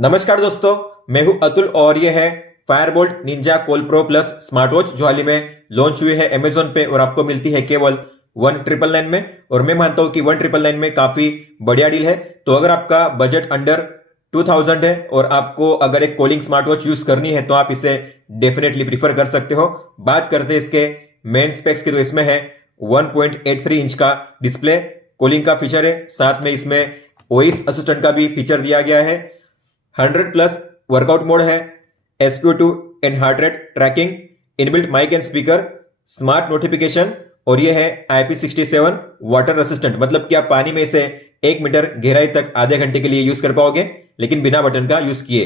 नमस्कार दोस्तों, मैं हूं अतुल और ये है फायरबोल्ट निंजा कोल प्रो प्लस स्मार्ट वॉच जो हाल ही में लॉन्च हुई है अमेजोन पे और आपको मिलती है केवल 1999 में। और मैं मानता हूं कि 1999 में काफी बढ़िया डील है। तो अगर आपका बजट अंडर 2000 है और आपको अगर एक कॉलिंग स्मार्ट वॉच यूज करनी है तो आप इसे डेफिनेटली प्रीफर कर सकते हो। बात करते हैं इसके मेन स्पेक्स की, तो इसमें है 1.83 इंच का डिस्प्ले, कॉलिंग का फीचर है, साथ में इसमें वॉइस असिस्टेंट का भी फीचर दिया गया है। 100 प्लस वर्कआउट मोड है, SpO2 and heart rate tracking, inbuilt mic and speaker, smart notification और यह है IP67 वाटर रेसिस्टेंट, मतलब कि आप पानी में इसे 1 मीटर गहराई तक आधे घंटे के लिए यूज कर पाओगे लेकिन बिना बटन का यूज किए।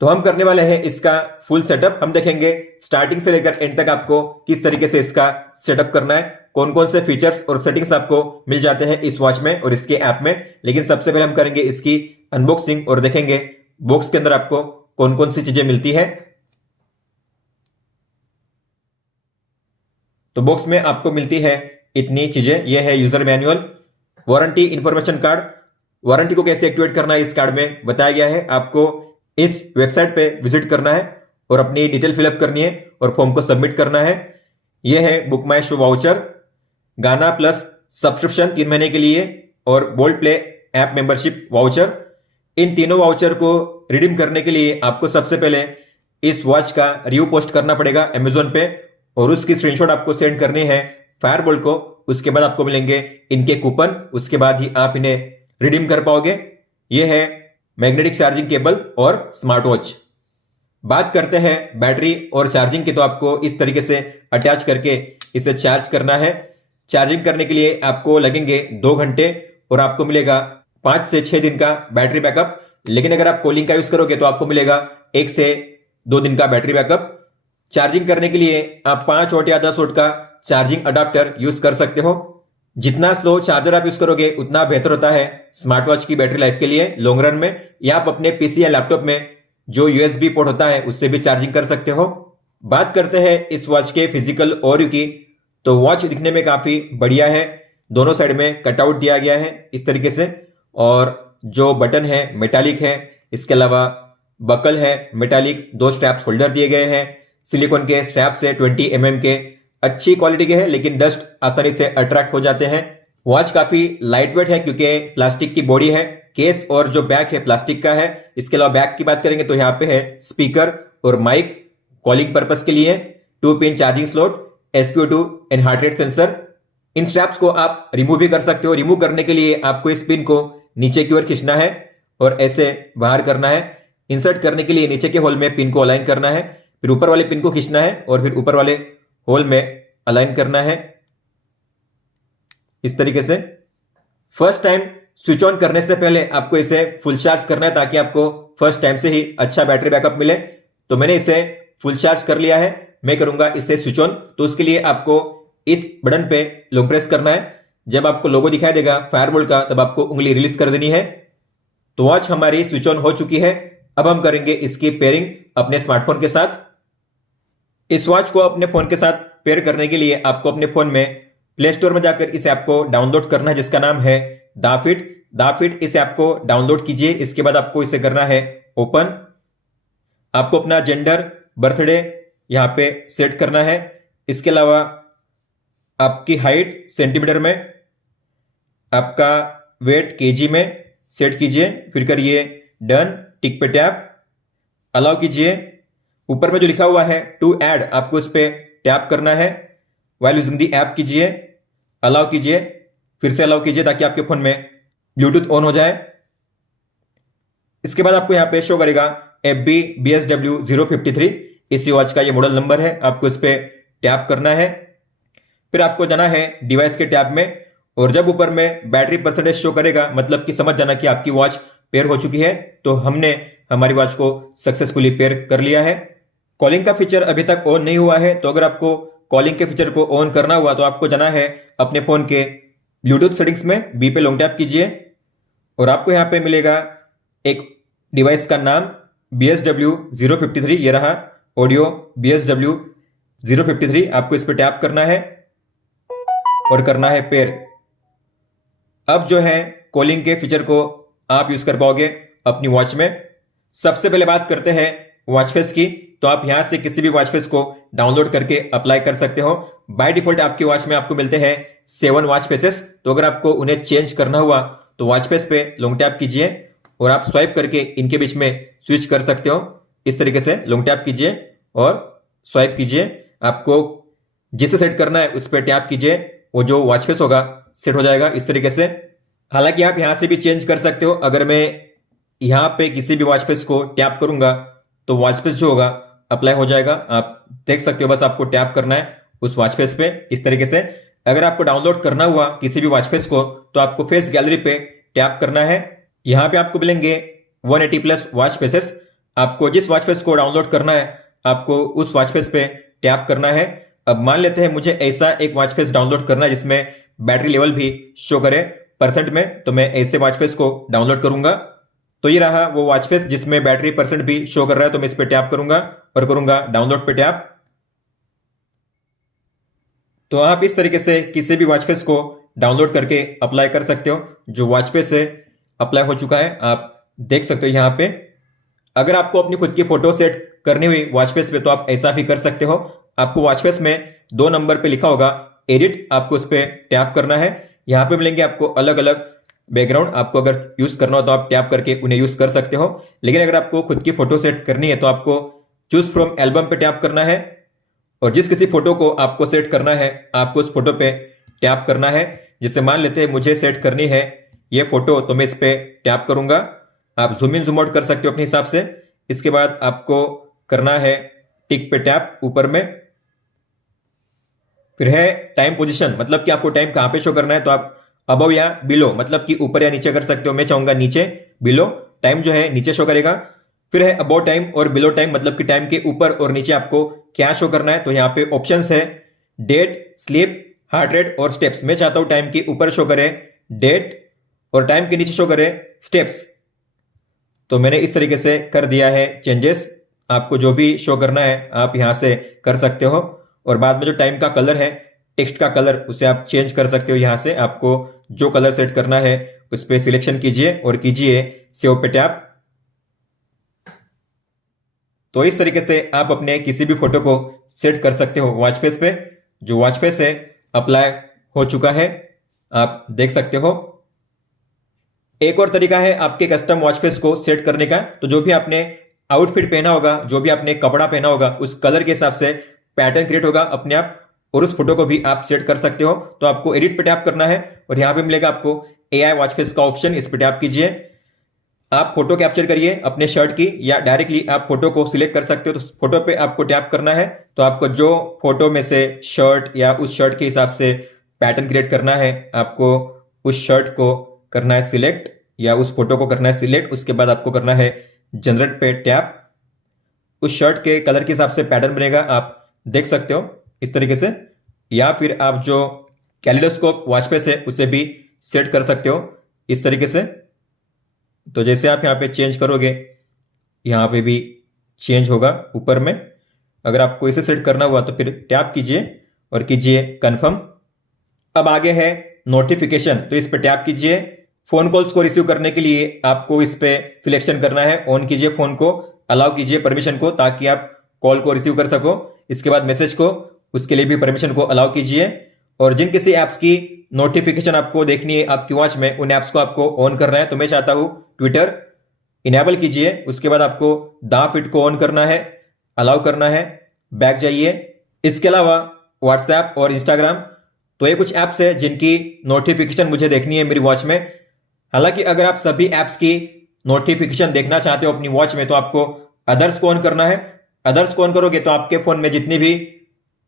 तो हम करने वाले हैं इसका फुल सेटअप। हम देखेंगे स्टार्टिंग से लेकर एंड तक आपको किस तरीके से इसका सेटअप करना है, कौन कौन से फीचर्स और सेटिंग्स आपको मिल जाते हैं इस वॉच में और इसके ऐप में। लेकिन सबसे पहले हम करेंगे इसकी अनबॉक्सिंग और देखेंगे बॉक्स के अंदर आपको कौन कौन सी चीजें मिलती है। तो बॉक्स में आपको मिलती है इतनी चीजें। यह है user manual, warranty information card, warranty को कैसे एक्टिवेट करना है इस कार्ड में बताया गया है। आपको इस वेबसाइट पे विजिट करना है और अपनी डिटेल फिलअप करनी है और फॉर्म को सबमिट करना है। यह है Book My Show voucher, Gaana plus subscription 3 महीने के लिए और bold play app membership voucher. इन तीनों वाउचर को रिडीम करने के लिए आपको सबसे पहले इस वॉच का रिव्यू पोस्ट करना पड़ेगा अमेजोन पे और उसकी स्क्रीनशॉट आपको सेंड करनी है फायरबोल्ट को। उसके बाद आपको मिलेंगे इनके कूपन, उसके बाद ही आप इन्हें रिडीम कर पाओगे। यह है मैग्नेटिक चार्जिंग केबल और स्मार्ट वॉच। बात करते हैं बैटरी और चार्जिंग की, तो आपको इस तरीके से अटैच करके इसे चार्ज करना है। चार्जिंग करने के लिए आपको लगेंगे 2 घंटे और आपको मिलेगा 5 से 6 दिन का बैटरी बैकअप। लेकिन अगर आप कॉलिंग का यूज करोगे तो आपको मिलेगा 1 से 2 दिन का बैटरी बैकअप। चार्जिंग करने के लिए आप 5 वोल्ट या 10 वोल्ट का चार्जिंग अडाप्टर यूज कर सकते हो। जितना स्लो चार्जर आप यूज करोगे उतना बेहतर होता है स्मार्ट वॉच की बैटरी लाइफ के लिए लॉन्ग रन में। या आप अपने पीसी या लैपटॉप में जो USB पोर्ट होता है उससे भी चार्जिंग कर सकते हो। बात करते हैं इस वॉच के फिजिकल ओवरव्यू की, तो वॉच दिखने में काफी बढ़िया है। दोनों साइड में कटआउट दिया गया है इस तरीके से और जो बटन है मेटालिक है। इसके अलावा बकल है मेटालिक, 2 स्ट्रैप्स होल्डर दिए गए हैं सिलिकॉन के स्ट्रैप से 20 mm के, अच्छी क्वालिटी के हैं लेकिन डस्ट आसानी से अट्रैक्ट हो जाते हैं। वॉच काफी लाइट वेट है क्योंकि प्लास्टिक की बॉडी है। केस और जो बैक है प्लास्टिक का है। इसके अलावा बैक की बात करेंगे तो यहाँ पे है स्पीकर और माइक कॉलिंग पर्पस के लिए, 2 pin charging slot, SpO2 and heart rate sensor. In straps को आप रिमूव भी कर सकते हो। रिमूव करने के लिए आपको इस पिन को नीचे की ओर खींचना है और ऐसे बाहर करना है। इंसर्ट करने के लिए नीचे के होल में पिन को अलाइन करना है, फिर ऊपर वाले पिन को खींचना है और फिर ऊपर वाले होल में अलाइन करना है इस तरीके से। फर्स्ट टाइम स्विच ऑन करने से पहले आपको इसे फुल चार्ज करना है ताकि आपको फर्स्ट टाइम से ही अच्छा बैटरी बैकअप मिले। तो मैंने इसे फुल चार्ज कर लिया है। मैं करूंगा इसे स्विच ऑन, तो उसके लिए आपको इस बटन पे लॉन्ग प्रेस करना है। जब आपको लोगो दिखाई देगा फायरबोल्ट का तब आपको उंगली रिलीज कर देनी है। तो वॉच हमारी स्विच ऑन हो चुकी है। अब हम करेंगे इसकी पेयरिंग अपने स्मार्टफोन के साथ। इस वॉच को अपने फोन के साथ पेयर करने के लिए आपको अपने फोन में प्ले स्टोर में जाकर इस ऐप को डाउनलोड करना है जिसका नाम है दाफिट। इस ऐप को डाउनलोड कीजिए। इसके बाद आपको इसे करना है ओपन। आपको अपना जेंडर, बर्थडे यहां पे सेट करना है। इसके अलावा आपकी हाइट सेंटीमीटर में, आपका वेट केजी में सेट कीजिए। फिर करिए डन, टिक पे टैप, अलाउ कीजिए। ऊपर में जो लिखा हुआ है टू ऐड, आपको इस पे टैप करना है। वाइल यूजिंग दी ऐप कीजिए, अलाउ कीजिए, फिर से अलाउ कीजिए ताकि आपके फोन में ब्लूटूथ ऑन हो जाए। इसके बाद आपको यहां पे शो करेगा FB BSW 053। इसी वॉच का ये मॉडल नंबर है। आपको इस पे टैप करना है, फिर आपको जाना है डिवाइस के टैब में और जब ऊपर में बैटरी परसेंटेज शो करेगा मतलब कि समझ जाना कि आपकी वॉच पेयर हो चुकी है। तो हमने हमारी वॉच को सक्सेसफुली पेयर कर लिया है। कॉलिंग का फीचर अभी तक ऑन नहीं हुआ है, तो अगर आपको कॉलिंग के फीचर को ऑन करना हुआ तो आपको जाना है अपने फोन के ब्लूटूथ सेटिंग्स में, बी पे लॉन्ग टैप कीजिए और आपको यहां पे मिलेगा एक डिवाइस का नाम BSW 053। ये रहा ऑडियो BSW 053। आपको इस पे टैप करना है और करना है पेयर। अब जो है कॉलिंग के फीचर को आप यूज कर पाओगे अपनी वॉच में। सबसे पहले बात करते हैं वॉच फेस की। तो आप यहां से किसी भी वॉच फेस को डाउनलोड करके अप्लाई कर सकते हो। बाय डिफॉल्ट आपकी वॉच में आपको मिलते हैं 7 वॉच फेसेस। तो अगर आपको उन्हें चेंज करना हुआ तो वॉच फेस पे लॉन्ग टैप कीजिए और आप स्वाइप करके इनके बीच में स्विच कर सकते हो। इस तरीके से लॉन्ग टैप कीजिए और स्वाइप कीजिए। आपको जिसे सेट करना है उस पर टैप कीजिए, वो जो वॉच फेस होगा सेट हो जाएगा इस तरीके से। हालांकि आप यहां से भी चेंज कर सकते हो। अगर मैं यहां पे किसी भी वॉच फेस को टैप करूंगा तो वॉच फेस जो होगा अप्लाई हो जाएगा। आप देख सकते हो, बस आपको टैप करना है उस वॉच फेस पे इस तरीके से। अगर आपको डाउनलोड करना हुआ किसी भी वॉच फेस को तो आपको फेस गैलरी पे टैप करना है। यहां पे आपको मिलेंगे 180 प्लस वॉच फेसेस। आपको जिस वॉच फेस को डाउनलोड करना है आपको उस वॉच फेस पे टैप करना है। अब मान लेते हैं मुझे ऐसा एक वॉच फेस डाउनलोड करना है जिसमें बैटरी लेवल भी शो करे परसेंट में, तो मैं ऐसे वॉच फेस को डाउनलोड करूंगा। तो ये रहा वो वॉच फेस जिसमें बैटरी परसेंट भी शो कर रहा है। तो मैं इस पे टैप करूंगा और करूंगा डाउनलोड पे टैप। तो आप इस तरीके से किसी भी वॉच फेस को डाउनलोड करके अप्लाई कर सकते हो। जो वॉच फेस है अप्लाई हो चुका है, आप देख सकते हो यहां पे। अगर आपको अपनी खुद की फोटो सेट करनी हुई वॉच फेस पे तो आप ऐसा भी कर सकते हो। आपको वॉच फेस में 2 नंबर पे लिखा होगा एडिट, आपको उस पर टैप करना है। यहां पे मिलेंगे आपको अलग अलग बैकग्राउंड। आपको अगर यूज करना हो तो आप टैप करके उन्हें यूज कर सकते हो। लेकिन अगर आपको खुद की फोटो सेट करनी है तो आपको चूज फ्रॉम एल्बम पे टैप करना है और जिस किसी फोटो को आपको सेट करना है आपको उस फोटो पे टैप करना है। जैसे मान लेते हैं मुझे सेट करनी है ये फोटो, तो मैं इस पे टैप करूंगा। आप जूम इन जूम आउट कर सकते हो अपने हिसाब से। इसके बाद आपको करना है टिक पे टैप ऊपर में। फिर है टाइम पोजीशन, मतलब कि आपको टाइम कहां पे शो करना है। तो आप अबव या बिलो, मतलब कि ऊपर या नीचे कर सकते हो। मैं चाहूंगा नीचे, बिलो टाइम जो है नीचे शो करेगा। फिर है अबव टाइम और बिलो टाइम, मतलब कि टाइम के ऊपर और नीचे आपको क्या शो करना है। तो यहां पे ऑप्शंस है डेट, स्लीप, हार्ट रेट और स्टेप्स। मैं चाहता हूं टाइम के ऊपर शो करे डेट और टाइम के नीचे शो करे स्टेप्स। तो मैंने इस तरीके से कर दिया है चेंजेस। आपको जो भी शो करना है आप यहां से कर सकते हो। और बाद में जो टाइम का कलर है, टेक्स्ट का कलर, उसे आप चेंज कर सकते हो। यहां से आपको जो कलर सेट करना है उस पर सिलेक्शन कीजिए और कीजिए सेव पे टैप। तो इस तरीके से आप अपने किसी भी फोटो को सेट कर सकते हो वॉच फेस पे। जो वॉच फेस है अप्लाई हो चुका है, आप देख सकते हो। एक और तरीका है आपके कस्टम वॉच फेस को सेट करने का। तो जो भी आपने आउटफिट पहना होगा, जो भी आपने कपड़ा पहना होगा, उस कलर के हिसाब से पैटर्न क्रिएट होगा अपने आप और उस फोटो को भी आप सेट कर सकते हो। तो आपको एडिट पे टैप करना है और यहां पे मिलेगा आपको एआई वॉच फेस का ऑप्शन, इस पे टैप कीजिए। आप फोटो कैप्चर करिए अपने शर्ट की या डायरेक्टली आप फोटो को सिलेक्ट कर सकते हो। तो फोटो पे आपको टैप करना है। तो आपको जो फोटो में से शर्ट या उस शर्ट के हिसाब से पैटर्न क्रिएट करना है, आपको उस शर्ट को करना है सिलेक्ट या उस फोटो को करना है सिलेक्ट। उसके बाद आपको करना है जनरेट पे टैप। उस शर्ट के कलर के हिसाब से पैटर्न बनेगा, आप देख सकते हो इस तरीके से। या फिर आप जो कैलिडोस्कोप वॉच फेस है उसे भी सेट कर सकते हो इस तरीके से। तो जैसे आप यहाँ पे चेंज करोगे यहाँ पे भी चेंज होगा ऊपर में। अगर आपको इसे सेट करना हुआ तो फिर टैप कीजिए और कीजिए कंफर्म। अब आगे है नोटिफिकेशन, तो इस पे टैप कीजिए। फोन कॉल्स को रिसीव करने के लिए आपको इस पे सिलेक्शन करना है, ऑन कीजिए फोन को, अलाउ कीजिए परमिशन को ताकि आप कॉल को रिसीव कर सको। इसके बाद मैसेज को, उसके लिए भी परमिशन को अलाउ कीजिए। और जिन किसी ऐप्स की नोटिफिकेशन आपको देखनी है आपकी वॉच में, उन ऐप्स को आपको ऑन करना है। तो मैं चाहता हूं ट्विटर इनेबल कीजिए। उसके बाद आपको दा फिट को ऑन करना है, अलाउ करना है, बैक जाइए। इसके अलावा व्हाट्सएप और इंस्टाग्राम, तो ये कुछ ऐप्स है जिनकी नोटिफिकेशन मुझे देखनी है मेरी वॉच में। हालांकि अगर आप सभी ऐप्स की नोटिफिकेशन देखना चाहते हो अपनी वॉच में तो आपको अदर्स को ऑन करना है। अदर्स को ऑन करोगे तो आपके फोन में जितनी भी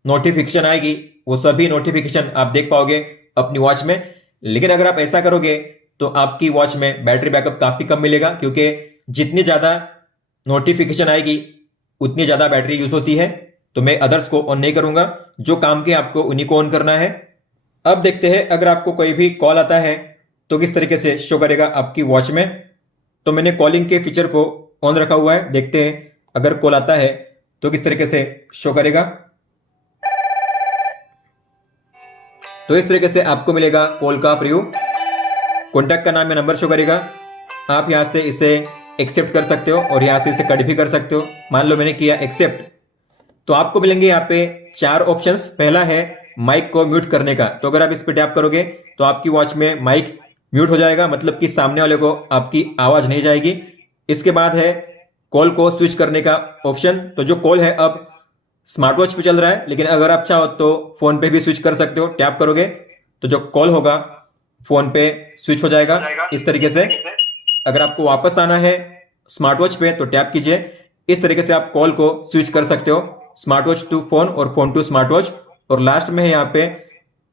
नोटिफिकेशन आएगी वो सभी नोटिफिकेशन आप देख पाओगे अपनी वॉच में। लेकिन अगर आप ऐसा करोगे तो आपकी वॉच में बैटरी बैकअप काफी कम मिलेगा, क्योंकि जितनी ज्यादा नोटिफिकेशन आएगी उतनी ज्यादा बैटरी यूज होती है। तो मैं अदर्स को ऑन नहीं करूंगा, जो काम के आपको उन्हीं को ऑन करना है। अब देखते हैं अगर आपको कोई भी कॉल आता है तो किस तरीके से शो करेगा आपकी वॉच में। तो मैंने कॉलिंग के फीचर को ऑन रखा हुआ है। देखते हैं अगर कॉल आता है तो किस तरीके से शो करेगा। तो इस तरीके से आपको मिलेगा कॉल का प्रीव्यू। कॉन्टैक्ट का नाम या नंबर शो करेगा। आप यहां से इसे एक्सेप्ट कर सकते हो और यहाँ से इसे कट भी कर सकते हो। मान लो मैंने किया एक्सेप्ट, तो आपको मिलेंगे यहाँ पे 4 ऑप्शंस। पहला है माइक को म्यूट करने का, तो अगर आप इस पर टैप करोगे तो आपकी वॉच में माइक म्यूट हो जाएगा, मतलब कि सामने वाले को आपकी आवाज नहीं जाएगी। इसके बाद है कॉल को स्विच करने का ऑप्शन, तो जो कॉल है अब स्मार्ट वॉच पे चल रहा है, लेकिन अगर आप चाहो तो फोन पे भी स्विच कर सकते हो। टैप करोगे तो जो कॉल होगा फोन पे स्विच हो जाएगा इस तरीके से। अगर आपको वापस आना है स्मार्ट वॉच पे तो टैप कीजिए। इस तरीके से आप कॉल को स्विच कर सकते हो, स्मार्ट वॉच टू फोन और फोन टू स्मार्ट वॉच। और लास्ट में है यहाँ पे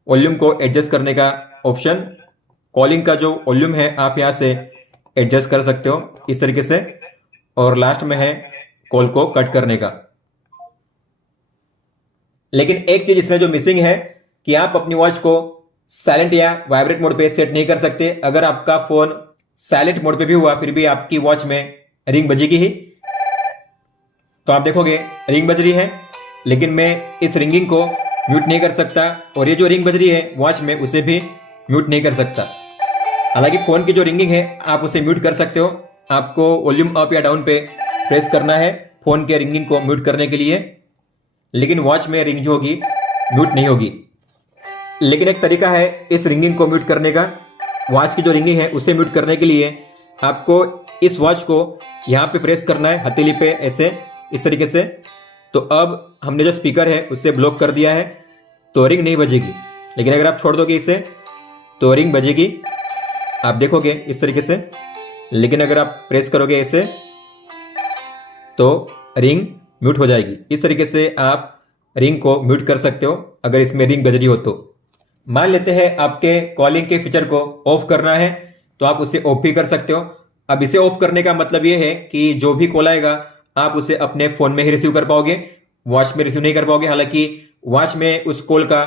वॉल्यूम को एडजस्ट करने का ऑप्शन। कॉलिंग का जो वॉल्यूम है आप यहाँ से एडजस्ट कर सकते हो इस तरीके से। और लास्ट में है कॉल को कट करने का। लेकिन एक चीज इसमें जो मिसिंग है कि आप अपनी वॉच को साइलेंट या वाइब्रेट मोड पे सेट नहीं कर सकते। अगर आपका फोन साइलेंट मोड पे भी हुआ फिर भी आपकी वॉच में रिंग बजेगी ही। तो आप देखोगे रिंग बज रही है, लेकिन मैं इस रिंगिंग को म्यूट नहीं कर सकता, और ये जो रिंग बज रही है वॉच में उसे भी म्यूट नहीं कर सकता। हालांकि फोन की जो रिंगिंग है आप उसे म्यूट कर सकते हो। आपको वॉल्यूम अप या डाउन पे प्रेस करना है फोन के रिंगिंग को म्यूट करने के लिए, लेकिन वॉच में रिंग जो होगी म्यूट नहीं होगी। लेकिन एक तरीका है इस रिंगिंग को म्यूट करने का। वॉच की जो रिंगिंग है उसे म्यूट करने के लिए आपको इस वॉच को यहाँ पे प्रेस करना है हथेली पे, ऐसे इस तरीके से। तो अब हमने जो स्पीकर है उससे ब्लॉक कर दिया है तो रिंग नहीं बजेगी। लेकिन अगर आप छोड़ दोगे इसे तो रिंग बजेगी, आप देखोगे इस तरीके से। लेकिन अगर आप प्रेस करोगे इसे तो रिंग म्यूट हो जाएगी। इस तरीके से आप रिंग को म्यूट कर सकते हो अगर इसमें रिंग बज रही हो तो। मान लेते हैं आपके कॉलिंग के फीचर को ऑफ करना है तो आप उसे ऑफ भी कर सकते हो। अब इसे ऑफ करने का मतलब ये है कि जो भी कॉल आएगा आप उसे अपने फोन में ही रिसीव कर पाओगे, वॉच में रिसीव नहीं कर पाओगे। हालांकि वॉच में उस कॉल का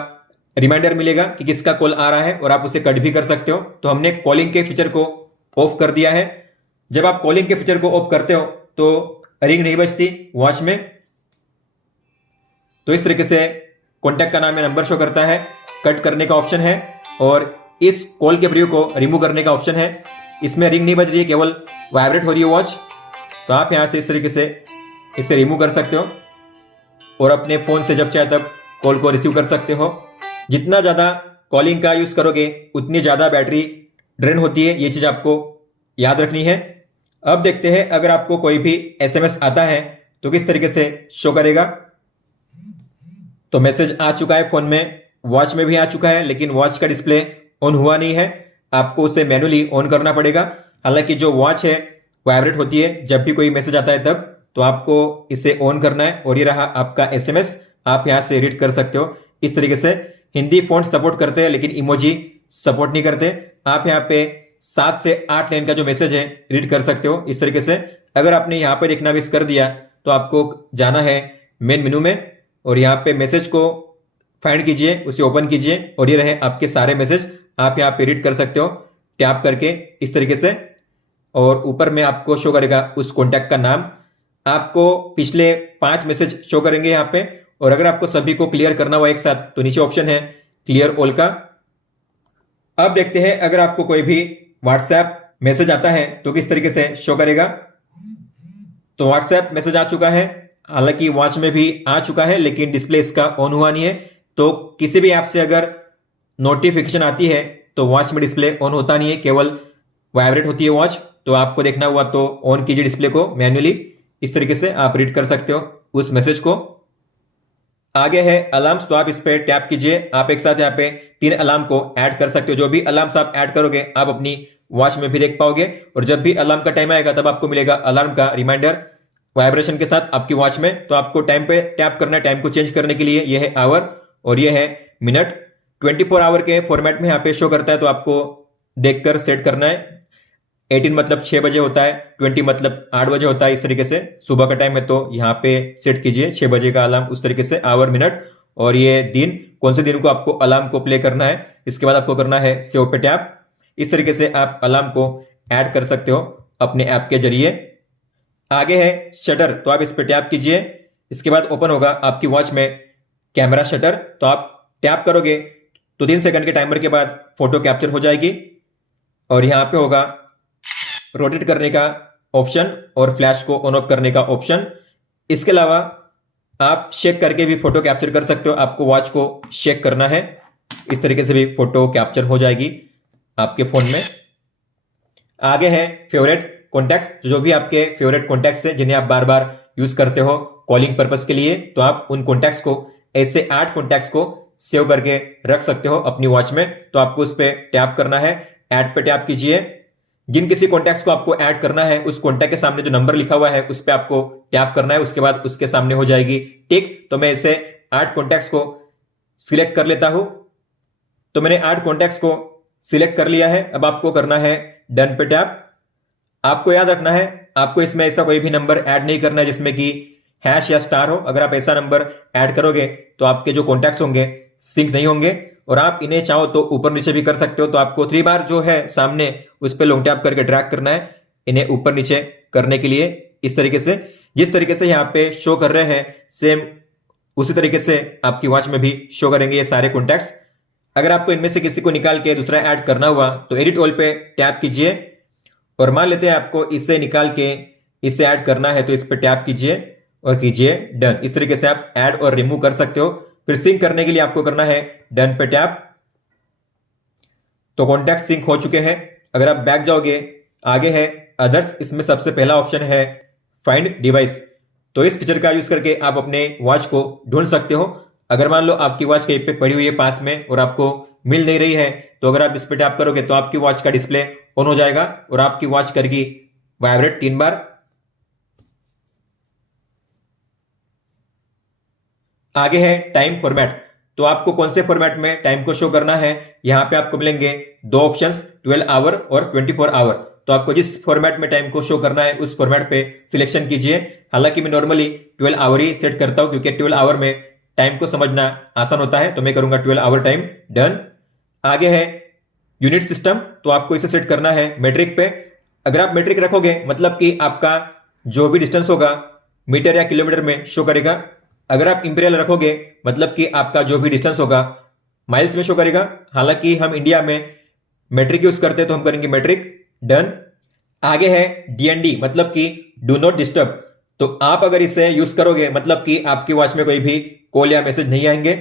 रिमाइंडर मिलेगा कि किसका कॉल आ रहा है और आप उसे कट भी कर सकते हो। तो हमने कॉलिंग के फीचर को ऑफ कर दिया है। जब आप कॉलिंग के फीचर को ऑफ करते हो तो रिंग नहीं बजती वॉच में। तो इस तरीके से कॉन्टैक्ट का नाम या नंबर शो करता है, कट करने का ऑप्शन है, और इस कॉल के प्रीव्यू को रिमूव करने का ऑप्शन है। इसमें रिंग नहीं बज रही है, केवल वाइब्रेट हो रही है वॉच। तो आप यहां से इस तरीके से इसे रिमूव कर सकते हो और अपने फोन से जब चाहे तब कॉल को रिसीव कर सकते हो। जितना ज्यादा कॉलिंग का यूज करोगे उतनी ज्यादा बैटरी ड्रेन होती है, ये चीज आपको याद रखनी है। अब देखते हैं अगर आपको कोई भी एसएमएस आता है तो किस तरीके से शो करेगा। तो मैसेज आ चुका है फोन में, वॉच में भी आ चुका है, लेकिन वॉच का डिस्प्ले ऑन हुआ नहीं है। आपको उसे मैनुअली ऑन करना पड़ेगा। हालांकि जो वॉच है वाइब्रेट होती है जब भी कोई मैसेज आता है तब, तो आपको इसे ऑन करना है। और ये रहा आपका एसएमएस, आप यहां से रीड कर सकते हो इस तरीके से। हिंदी फॉन्ट सपोर्ट करते हैं लेकिन इमोजी सपोर्ट नहीं करते। आप यहाँ पे 7 से 8 लाइन का जो मैसेज है रीड कर सकते हो इस तरीके से। अगर आपने यहाँ पे देखना मिस कर दिया तो आपको जाना है मेन मेनू में और यहाँ पे मैसेज को फाइंड कीजिए, उसे ओपन कीजिए और ये रहे आपके सारे मैसेज। आप यहाँ पे रीड कर सकते हो टैप करके इस तरीके से। और ऊपर में आपको शो करेगा उस कॉन्टैक्ट का नाम। आपको पिछले 5 मैसेज शो करेंगे यहाँ पे। और अगर आपको सभी को क्लियर करना हुआ एक साथ तो नीचे ऑप्शन है क्लियर ऑल का। अब देखते हैं अगर आपको कोई भी व्हाट्सएप मैसेज आता है तो किस तरीके से शो करेगा। तो व्हाट्सएप मैसेज आ चुका है, हालांकि वॉच में भी आ चुका है लेकिन डिस्प्ले इसका ऑन हुआ नहीं है। तो किसी भी ऐप से अगर नोटिफिकेशन आती है तो वॉच में डिस्प्ले ऑन होता नहीं है, केवल वाइब्रेट होती है वॉच। तो आपको देखना हुआ तो ऑन कीजिए डिस्प्ले को मैन्युअली। इस तरीके से आप रीड कर सकते हो उस मैसेज को। आगे है अलार्म्स, तो आप इस पे टैप कीजिए। आप एक साथ यहाँ पे 3 अलार्म को ऐड कर सकते हो। जो भी अलार्म्स आप ऐड करोगे आप अपनी वॉच में भी देख पाओगे और जब भी अलार्म का टाइम आएगा तब आपको मिलेगा अलार्म का रिमाइंडर वाइब्रेशन के साथ आपकी वॉच में। तो आपको टाइम पे टैप करना है टाइम को चेंज करने के लिए। यह है आवर और यह है मिनट। 24 आवर के फॉर्मेट में यहाँ पे शो करता है, तो आपको देखकर सेट करना है। 18 मतलब 6 बजे होता है, 20 मतलब 8 बजे होता है। इस तरीके से सुबह का टाइम है तो यहाँ पे सेट कीजिए 6 बजे का अलार्म, उस तरीके से आवर मिनट और ये दिन, कौन से दिन को आपको अलार्म को प्ले करना है। इसके बाद आपको करना है सेव पे टैप। इस तरीके से आप अलार्म को ऐड कर सकते हो अपने ऐप के जरिए। आगे है शटर, तो आप इस पे टैप कीजिए। इसके बाद ओपन होगा आपकी वॉच में कैमरा शटर। तो आप टैप करोगे तो 3 सेकंड के टाइमर के बाद फोटो कैप्चर हो जाएगी और यहाँ पे होगा रोटेट करने का ऑप्शन और फ्लैश को ऑन ऑफ करने का ऑप्शन। इसके अलावा आप शेक करके भी फोटो कैप्चर कर सकते हो। आपको वॉच को शेक करना है, इस तरीके से भी फोटो कैप्चर हो जाएगी आपके फोन में। आगे है फेवरेट कॉन्टैक्ट्स, जो भी आपके फेवरेट कॉन्टैक्ट्स हैं जिन्हें आप बार बार यूज करते हो कॉलिंग पर्पस के लिए, तो आप उन कॉन्टैक्ट्स को, ऐसे 8 कॉन्टैक्ट्स को सेव करके रख सकते हो अपनी वॉच में। तो आपको उस पर टैप करना है, ऐड पे टैप कीजिए। जिन किसी कॉन्टैक्ट्स को आपको ऐड करना है उस कॉन्टैक्ट के सामने जो नंबर लिखा हुआ है उस पर आपको टैप करना है, उसके बाद उसके सामने हो जाएगी टिक। तो मैं इसे 8 कॉन्टैक्ट्स को सिलेक्ट कर लेता हूं। तो मैंने 8 कॉन्टैक्ट्स को सिलेक्ट कर लिया है। अब आपको करना है डन पे टैप। आपको याद रखना है, आपको इसमें ऐसा कोई भी नंबर ऐड नहीं करना है जिसमें कि हैश या स्टार हो। अगर आप ऐसा नंबर ऐड करोगे तो आपके जो कॉन्टैक्ट्स होंगे सिंक नहीं होंगे, और आप इन्हें चाहो तो ऊपर नीचे भी कर सकते हो। तो आपको 3 बार जो है सामने उस पर लॉन्ग टैप करके ड्रैग करना है इन्हें ऊपर नीचे करने के लिए। इस तरीके से, जिस तरीके से यहाँ पे शो कर रहे हैं सेम उसी तरीके से आपकी वॉच में भी शो करेंगे ये सारे कॉन्टैक्ट्स। अगर आपको इनमें से किसी को निकाल के दूसरा ऐड करना हुआ तो एडिट ऑल पे टैप कीजिए, और मान लेते हैं आपको इसे निकाल के इसे ऐड करना है तो इस पर टैप कीजिए और कीजिए डन। इस तरीके से आप ऐड और रिमूव कर सकते हो। फिर सिंक करने के लिए आपको करना है डन पे टैप। तो कॉन्टैक्ट सिंक हो चुके हैं। अगर आप बैक जाओगे, आगे है अदर्स, इसमें सबसे पहला ऑप्शन है फाइंड डिवाइस। तो इस फीचर का यूज करके आप अपने वॉच को ढूंढ सकते हो। अगर मान लो आपकी वॉच कहीं पे पड़ी हुई है पास में और आपको मिल नहीं रही है, तो अगर आप इस पे टैप करोगे तो आपकी वॉच का डिस्प्ले ऑन हो जाएगा और आपकी वॉच करेगी वाइब्रेट 3 बार। आगे है टाइम फॉर्मेट। तो आपको कौन से फॉर्मेट में टाइम को शो करना है, यहां पे आपको मिलेंगे 2 ऑप्शंस, 12 आवर और 24 आवर। तो आपको जिस फॉर्मेट में टाइम को शो करना है उस फॉर्मेट पे सिलेक्शन कीजिए। हालांकि मैं नॉर्मली 12 आवर ही सेट करता हूं क्योंकि 12 आवर में टाइम को समझना आसान होता है, तो मैं करूंगा 12 आवर टाइम, डन। आगे है यूनिट सिस्टम। तो आपको इसे सेट करना है मेट्रिक पे। अगर आप मेट्रिक रखोगे मतलब कि आपका जो भी डिस्टेंस होगा मीटर या किलोमीटर में शो करेगा। अगर आप इंपीरियल रखोगे मतलब कि आपका जो भी डिस्टेंस होगा माइल्स में शो करेगा। हालांकि हम इंडिया में मेट्रिक यूज करते हैं तो हम करेंगे मेट्रिक, डन। आगे है डीएनडी मतलब कि डू नॉट डिस्टर्ब। तो आप अगर इसे यूज करोगे मतलब कि आपकी वॉच में कोई भी कॉल या मैसेज नहीं आएंगे।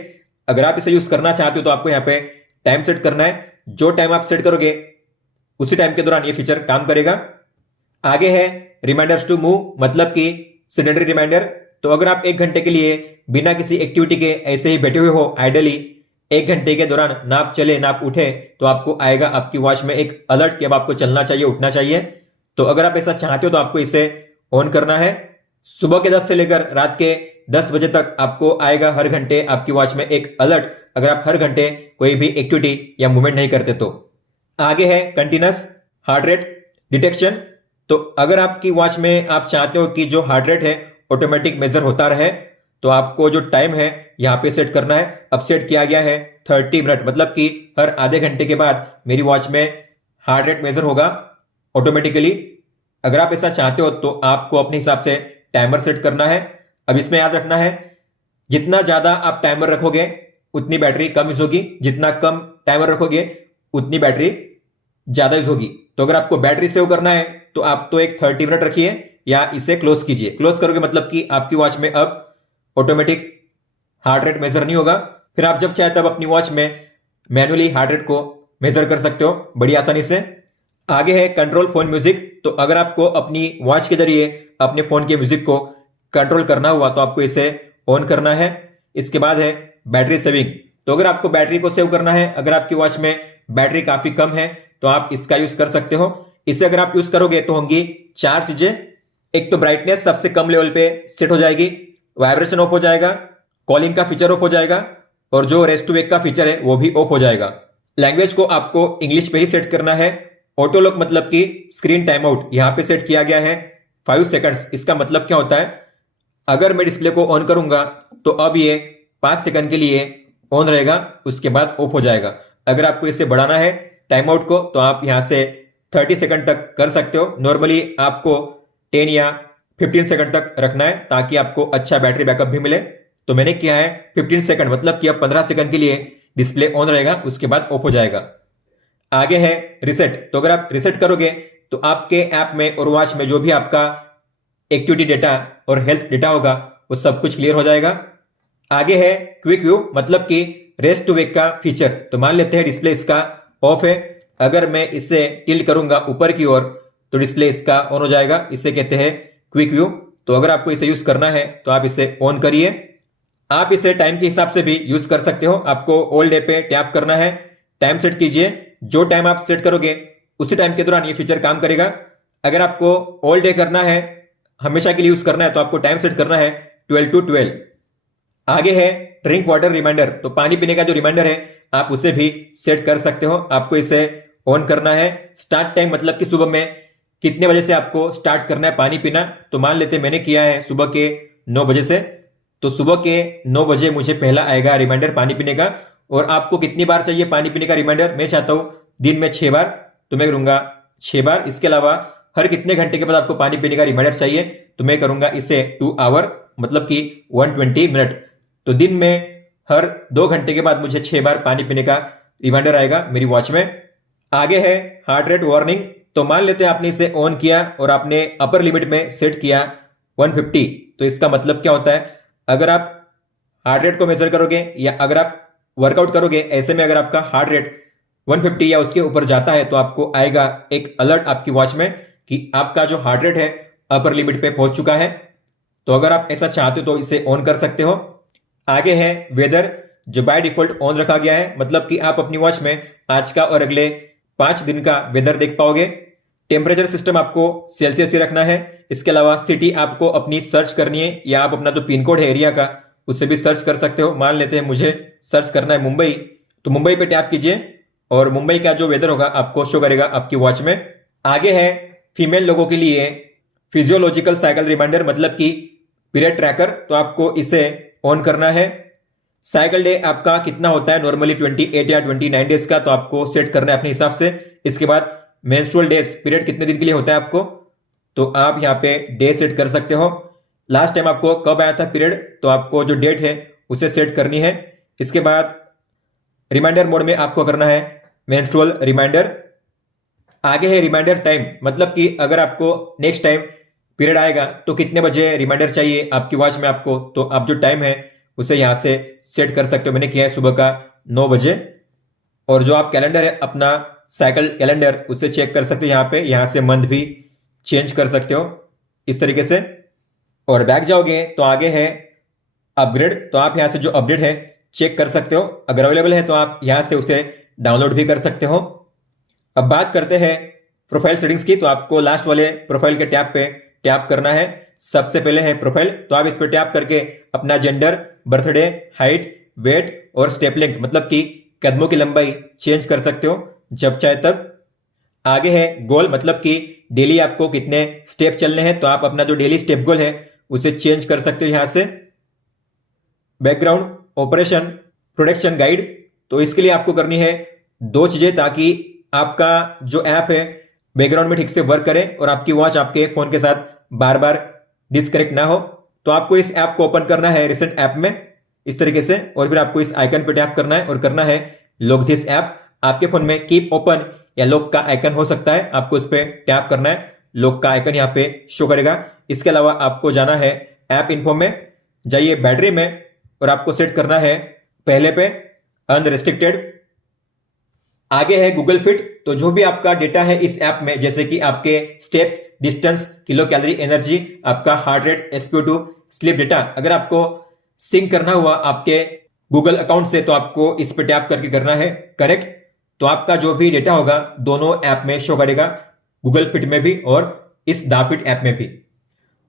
अगर आप इसे यूज करना चाहते हो तो आपको यहाँ पे टाइम सेट करना है। जो टाइम आप सेट करोगे उसी टाइम के दौरान ये फीचर काम करेगा। आगे है रिमाइंडर्स टू मूव मतलब कि सेडेंटरी रिमाइंडर। तो अगर आप 1 घंटे के लिए बिना किसी एक्टिविटी के ऐसे ही बैठे हुए हो आइडली, 1 घंटे के दौरान ना आप चले ना आप उठे, तो आपको आएगा आपकी वॉच में एक अलर्ट कि अब आपको चलना चाहिए, उठना चाहिए। तो अगर आप ऐसा चाहते हो तो आपको इसे ऑन करना है। सुबह के 10 से लेकर रात के 10 बजे तक आपको आएगा हर घंटे आपकी वॉच में एक अलर्ट, अगर आप हर घंटे कोई भी एक्टिविटी या मूवमेंट नहीं करते तो। आगे है कंटिन्यूअस हार्ट रेट डिटेक्शन। तो अगर आपकी वॉच में आप चाहते हो कि जो हार्ट रेट है ऑटोमेटिक मेजर होता रहे, तो आपको जो टाइम है यहां पे सेट करना है। अब सेट किया गया है 30 मिनट, मतलब कि हर आधे घंटे के बाद मेरी वॉच में हार्ट रेट मेजर होगा ऑटोमेटिकली। अगर आप ऐसा चाहते हो तो आपको अपने हिसाब से टाइमर सेट करना है। अब इसमें याद रखना है जितना ज्यादा आप टाइमर रखोगे उतनी बैटरी कम यूज होगी, जितना कम टाइमर रखोगे उतनी बैटरी ज्यादा यूज होगी। तो अगर आपको बैटरी सेव करना है तो आप तो एक 30 मिनट रखिए या इसे क्लोज कीजिए। क्लोज करोगे मतलब कि आपकी वॉच में अब ऑटोमेटिक हार्ट रेट मेजर नहीं होगा। फिर आप जब चाहे तब अपनी वॉच में मैन्युअली हार्ट रेट को मेजर कर सकते हो बड़ी आसानी से। आगे है कंट्रोल फोन म्यूजिक। तो अगर आपको अपनी वॉच के जरिए अपने फोन के म्यूजिक को कंट्रोल करना हुआ तो आपको इसे ऑन करना है। इसके बाद है बैटरी सेविंग। तो अगर आपको बैटरी को सेव करना है, अगर आपकी वॉच में बैटरी काफी कम है तो आप इसका यूज कर सकते हो। इसे अगर आप यूज करोगे तो होंगी 4 चीजें। एक तो ब्राइटनेस सबसे कम लेवल पे सेट हो जाएगी, वाइब्रेशन ऑफ हो जाएगा, कॉलिंग का फीचर ऑफ हो जाएगा और जो रेस्ट टू वेक का फीचर है वो भी ऑफ हो जाएगा। लैंग्वेज को आपको इंग्लिश पे ही सेट करना है। ऑटो लॉक मतलब कि स्क्रीन टाइम आउट यहां पे सेट किया गया है 5 सेकंड्स। इसका मतलब क्या होता है, अगर मैं डिस्प्ले को ऑन करूंगा तो अब ये 5 सेकंड के लिए ऑन रहेगा, उसके बाद ऑफ हो जाएगा। अगर आपको इसे बढ़ाना है टाइम आउट को तो आप यहां से 30 सेकंड तक कर सकते हो। नॉर्मली आपको 10 या 15 सेकंड तक रखना है ताकि आपको अच्छा बैटरी बैकअप भी मिले। तो मैंने किया है 15 सेकंड, मतलब कि अब 15 सेकंड के लिए डिस्प्ले ऑन रहेगा, उसके बाद ऑफ हो जाएगा। आगे है रिसेट। तो अगर आप रिसेट करोगे तो आपके ऐप में और वॉच में जो भी आपका एक्टिविटी डेटा और हेल्थ डेटा होगा वो सब कुछ क्लियर हो जाएगा। आगे है क्विक व्यू, मतलब कि रेस्ट टू वेक का फीचर। तो मान लेते हैं डिस्प्ले इसका ऑफ है, अगर मैं इसे टिल्ट करूंगा ऊपर की ओर तो डिस्प्ले इसका ऑन हो जाएगा। इसे कहते हैं क्विक व्यू। तो अगर आपको इसे यूज करना है तो आप इसे ऑन करिए। आप इसे टाइम के हिसाब से भी यूज कर सकते हो। आपको ऑल डे पे टैप करना है, टाइम सेट कीजिए। जो टाइम आप सेट करोगे उसी टाइम के दौरान ये फीचर काम करेगा। अगर आपको ऑल डे करना है, हमेशा के लिए यूज करना है, तो आपको टाइम सेट करना है 12 to 12। आगे है ड्रिंक वाटर रिमाइंडर। तो पानी पीने का जो रिमाइंडर है आप उसे भी सेट कर सकते हो। आपको इसे ऑन करना है। स्टार्ट टाइम, मतलब कि सुबह में कितने बजे से आपको स्टार्ट करना है पानी पीना। तो मान लेते मैंने किया है सुबह के 9 बजे से, तो सुबह के 9 बजे मुझे पहला आएगा रिमाइंडर पानी पीने का। और आपको कितनी बार चाहिए पानी पीने का रिमाइंडर? मैं चाहता हूं दिन में 6 बार, तो मैं करूंगा 6 बार। इसके अलावा हर कितने घंटे के बाद आपको पानी पीने का रिमाइंडर चाहिए, तो मैं करूंगा इसे 2 आवर, मतलब कि 120 मिनट। तो दिन में हर 2 घंटे के बाद मुझे 6 बार पानी पीने का रिमाइंडर आएगा मेरी वॉच में। आगे है हार्ट रेट वार्निंग। तो मान लेते हैं आपने इसे ऑन किया और आपने अपर लिमिट में सेट किया 150। तो इसका मतलब क्या होता है, अगर आप हार्ट रेट को मेजर करोगे या अगर आप वर्कआउट करोगे, ऐसे में अगर आपका हार्ट रेट 150 या उसके ऊपर जाता है तो आपको आएगा एक अलर्ट आपकी वॉच में कि आपका जो हार्ट रेट है अपर लिमिट पे पहुंच चुका है। तो अगर आप ऐसा चाहते हो तो इसे ऑन कर सकते हो। आगे है वेदर, जो बाय डिफॉल्ट ऑन रखा गया है, मतलब कि आप अपनी वॉच में आज का और अगले 5 दिन का वेदर देख पाओगे। टेम्परेचर सिस्टम आपको सेल्सियस ही रखना है। इसके अलावा सिटी आपको अपनी सर्च करनी है, या आप अपना जो पिन कोड है एरिया का उससे भी सर्च कर सकते हो। मान लेते हैं मुझे सर्च करना है मुंबई, तो मुंबई पे टैप कीजिए और मुंबई का जो वेदर होगा आपको शो करेगा आपकी वॉच में। आगे है फीमेल लोगों के लिए फिजियोलॉजिकल साइकिल रिमाइंडर, मतलब कि पीरियड ट्रैकर। तो आपको इसे ऑन करना है। साइकिल डे आपका कितना होता है, नॉर्मली 28 या 29 डेज का, तो आपको सेट करना है अपने हिसाब से। इसके बाद मेंस्ट्रुअल डेज, पीरियड कितने दिन के लिए होता है आपको, तो आप यहाँ पे डे सेट कर सकते हो। लास्ट टाइम आपको कब आया था पीरियड, तो आपको जो डेट है उसे सेट करनी है। इसके बाद रिमाइंडर मोड में आपको करना है मेंस्ट्रुअल रिमाइंडर। आगे है रिमाइंडर टाइम, मतलब कि अगर आपको नेक्स्ट टाइम पीरियड आएगा तो कितने बजे रिमाइंडर चाहिए आपकी वॉच में आपको, तो आप जो टाइम है उसे यहां से सेट कर सकते हो। मैंने किया है सुबह का 9 बजे। और जो आप कैलेंडर है अपना साइकिल कैलेंडर, उसे चेक कर सकते हो यहाँ पे। यहाँ से मंथ भी चेंज कर सकते हो इस तरीके से। और बैक जाओगे तो आगे है अपग्रेड। तो आप यहाँ से जो अपडेट है चेक कर सकते हो, अगर अवेलेबल है तो आप यहाँ से उसे डाउनलोड भी कर सकते हो। अब बात करते हैं प्रोफाइल सेटिंग्स की। तो आपको लास्ट वाले प्रोफाइल के टैब पे टैप करना है। सबसे पहले है प्रोफाइल, तो आप इस पे टैप करके अपना जेंडर, बर्थडे, हाइट, वेट और स्टेप लेंथ, मतलब कि कदमों की लंबाई चेंज कर सकते हो जब चाहे तब। आगे है गोल, मतलब कि डेली आपको कितने स्टेप चलने हैं, तो आप अपना जो डेली स्टेप गोल है उसे चेंज कर सकते हो यहां से। बैकग्राउंड ऑपरेशन प्रोटेक्शन गाइड, तो इसके लिए आपको करनी है 2 चीजें, ताकि आपका जो ऐप है बैकग्राउंड में ठीक से वर्क करे और आपकी वॉच आपके फोन के साथ बार बार डिस्कनेक्ट ना हो। तो आपको इस ऐप को ओपन करना है रिसेंट ऐप में इस तरीके से, और फिर आपको इस आइकन पे टैप करना है और करना है लॉक दिस ऐप। आपके फोन में कीप ओपन या लॉक का आइकन हो सकता है, आपको इस पे टैप करना है, लॉक का आइकन यहाँ पे शो करेगा। इसके अलावा आपको जाना है ऐप इन्फो में, जाइए बैटरी में और आपको सेट करना है पहले पे अनरिस्ट्रिक्टेड। आगे है गूगल फिट, तो जो भी आपका डेटा है इस ऐप में, जैसे कि आपके steps, distance, kilo calorie energy, आपका heart rate, SpO2, sleep data, अगर आपको सिंक करना हुआ आपके गूगल अकाउंट से तो आपको इस पे टैप करके करना है करेक्ट। तो आपका जो भी डेटा होगा दोनों ऐप में शो करेगा, गूगल फिट में भी और इस दाफिट ऐप में भी।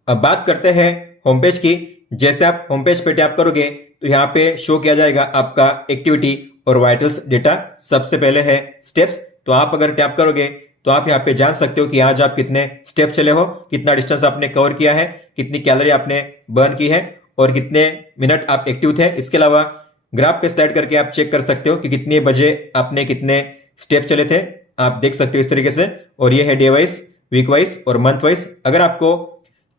अब बात करते हैं होम पेज की। जैसे आप होम पेज पे टैप करोगे तो यहाँ पे शो किया जाएगा आपका एक्टिविटी और वाइटल्स डेटा। सबसे पहले है स्टेप्स, तो आप अगर टैप करोगे तो आप यहाँ पे जान सकते हो कि आज आप कितने स्टेप चले हो, कितना डिस्टेंस आपने कवर किया है, कितनी कैलोरी आपने बर्न की है और कितने मिनट आप एक्टिव थे। इसके अलावा ग्राफ पे स्लाइड करके आप चेक कर सकते हो कि कितने बजे आपने कितने स्टेप चले थे, आप देख सकते हो इस तरीके से। और ये है डे वाइज, वीक वाइज और मंथ वाइज। अगर आपको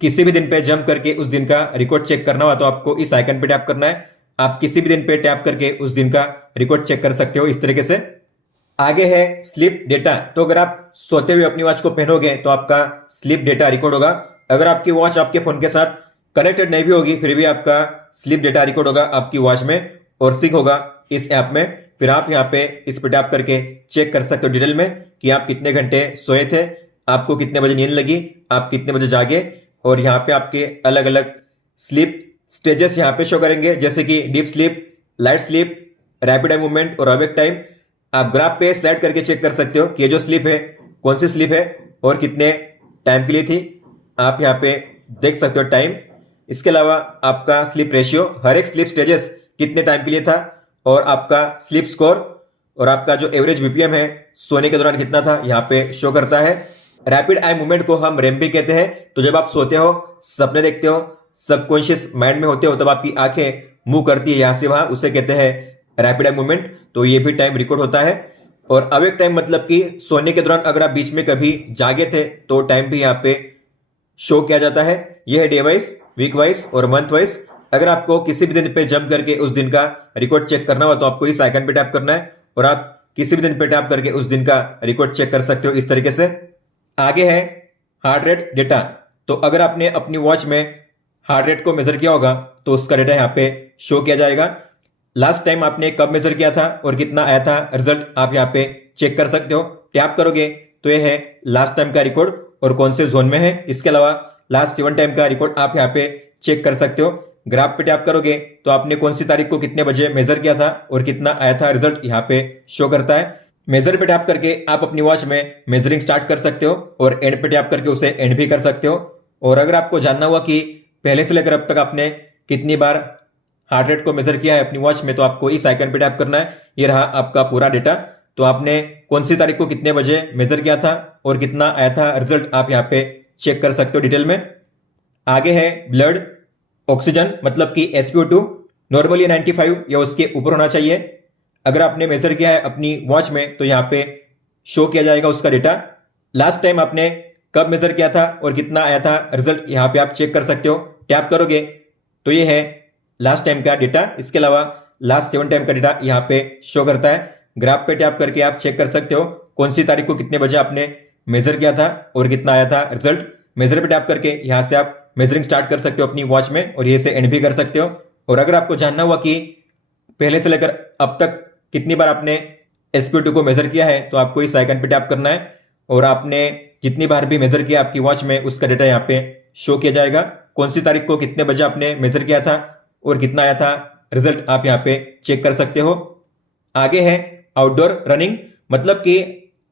किसी भी दिन पे जंप करके उस दिन का रिकॉर्ड चेक करना हुआ तो आपको इस आइकन पे टैप करना है। आप किसी भी दिन पे टैप करके उस दिन का रिकॉर्ड चेक कर सकते हो इस तरीके से। आगे है स्लीप डेटा। तो अगर आप सोते हुए अपनी वॉच को पहनोगे तो आपका स्लीप डेटा रिकॉर्ड होगा। अगर आपकी वॉच आपके फोन के साथ कनेक्टेड नहीं भी होगी फिर भी आपका स्लीप डेटा रिकॉर्ड होगा आपकी वॉच में और सिंक होगा इस ऐप में। फिर आप यहाँ पे इस पे टैप करके चेक कर सकते हो डिटेल में कि आप कितने घंटे सोए थे, आपको कितने बजे नींद लगी, आप कितने बजे जागे। और यहाँ पे आपके अलग अलग स्लीप स्टेजेस यहाँ पे शो करेंगे, जैसे कि deep sleep, light sleep, rapid eye movement और अवेक टाइम। आप ग्राफ पे स्लाइड करके चेक कर सकते हो कि ये जो स्लीप है कौन सी स्लीप है और कितने टाइम के लिए थी। आप यहाँ पे देख सकते हो टाइम। इसके अलावा आपका स्लीप रेशियो, हर एक स्लीप स्टेजेस कितने टाइम के लिए था, और आपका स्लीप स्कोर और आपका जो एवरेज बीपीएम है सोने के दौरान कितना था यहाँ पे शो करता है। रैपिड आई मूवमेंट को हम रेम भी कहते हैं। तो जब आप सोते हो, सपने देखते हो, सबकॉन्शियस माइंड में होते हो, तब आपकी आंखें मूव करती है यहां से वहां, उसे कहते हैं रैपिड आई मूवमेंट। तो ये भी टाइम रिकॉर्ड होता है। और अवेक टाइम मतलब कि सोने के दौरान अगर आप बीच में कभी जागे थे तो टाइम भी यहाँ पे शो किया जाता है। यह है डे वाइज, वीक वाइज और मंथ वाइज। अगर आपको किसी भी दिन पे जंप करके उस दिन का रिकॉर्ड चेक करना हो तो आपको इस आइकन पे टैप करना है और आप किसी भी दिन पे टैप करके उस दिन का रिकॉर्ड चेक कर सकते हो इस तरीके से। आगे है हार्ट रेट डेटा। तो अगर आपने अपनी वॉच में हार्ट रेट को मेजर किया होगा तो उसका डेटा यहाँ पे शो किया जाएगा। लास्ट टाइम आपने कब मेजर किया था और कितना आया था रिजल्ट आप यहाँ पे चेक कर सकते हो। टैप करोगे तो ये है लास्ट टाइम का रिकॉर्ड और कौन से जोन में है। इसके अलावा लास्ट 7 टाइम का रिकॉर्ड आप यहाँ पे चेक कर सकते हो। ग्राफ पे टैप करोगे तो आपने कौन सी तारीख को कितने बजे मेजर किया था और कितना आया था रिजल्ट यहाँ पे शो करता है। मेजर पे टैप करके आप अपनी वॉच में मेजरिंग स्टार्ट कर सकते हो और एंड पे टैप करके उसे एंड भी कर सकते हो। और अगर आपको जानना हुआ कि पहले से लेकर अब तक आपने कितनी बार हार्ट रेट को मेजर किया है अपनी वॉच में, तो आपको इस आइकन पे टैप करना है। ये रहा आपका पूरा डेटा। तो आपने कौन सी तारीख को कितने बजे मेजर किया था और कितना आया था रिजल्ट आप यहाँ पे चेक कर सकते हो डिटेल में। आगे है ब्लड ऑक्सीजन, मतलब कि SpO2 नॉर्मली 95 या उसके ऊपर होना चाहिए। अगर आपने मेजर किया है अपनी वॉच में तो यहाँ पे शो किया जाएगा उसका डेटा। लास्ट टाइम आपने कब मेजर किया था और कितना आया था रिजल्ट यहाँ पे आप चेक कर सकते हो। टैप करोगे तो ये है लास्ट टाइम का डेटा। इसके अलावा लास्ट 7 टाइम का डेटा यहाँ पे शो करता है। ग्राफ पे टैप करके आप चेक कर सकते हो कौन सी तारीख को कितने बजे आपने मेजर किया था और कितना आया था रिजल्ट। मेजर पे टैप करके यहाँ से आप मेजरिंग स्टार्ट कर सकते हो अपनी वॉच में और ये से एंड भी कर सकते हो। और अगर आपको जानना हुआ कि पहले से लेकर अब तक कितनी बार आपने SpO2 को मेजर किया है तो आपको इस आइकन पे टैप करना है और आपने जितनी बार भी मेजर किया आपकी वॉच में उसका डेटा यहाँ पे शो किया जाएगा। कौन सी तारीख को कितने बजे आपने मेजर किया था और कितना आया था रिजल्ट आप यहाँ पे चेक कर सकते हो। आगे है आउटडोर रनिंग, मतलब कि